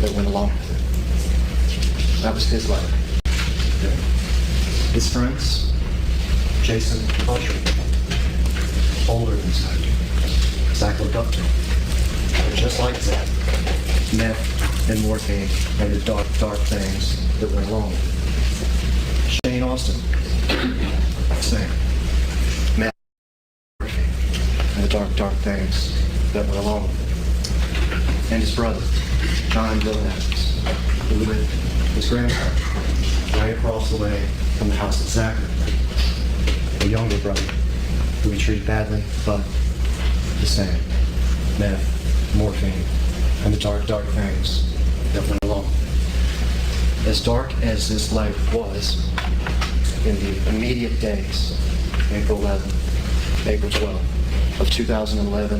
that went along with it. That was his life. His friends, Jason and Autry, older than Zach. Zach looked up to him. Just like Zach, meth and morphine and the dark, dark things that went along with it. Shane Austin, same. Meth, morphine, and the dark, dark things that went along with it. And his brother, John Bill Adams, who lived with his grandfather right across the way from the house of Zachary, a younger brother who he treated badly, but the same. Meth, morphine, and the dark, dark things that went along. As dark as this life was, in the immediate days, April 11th, April 12th of 2011,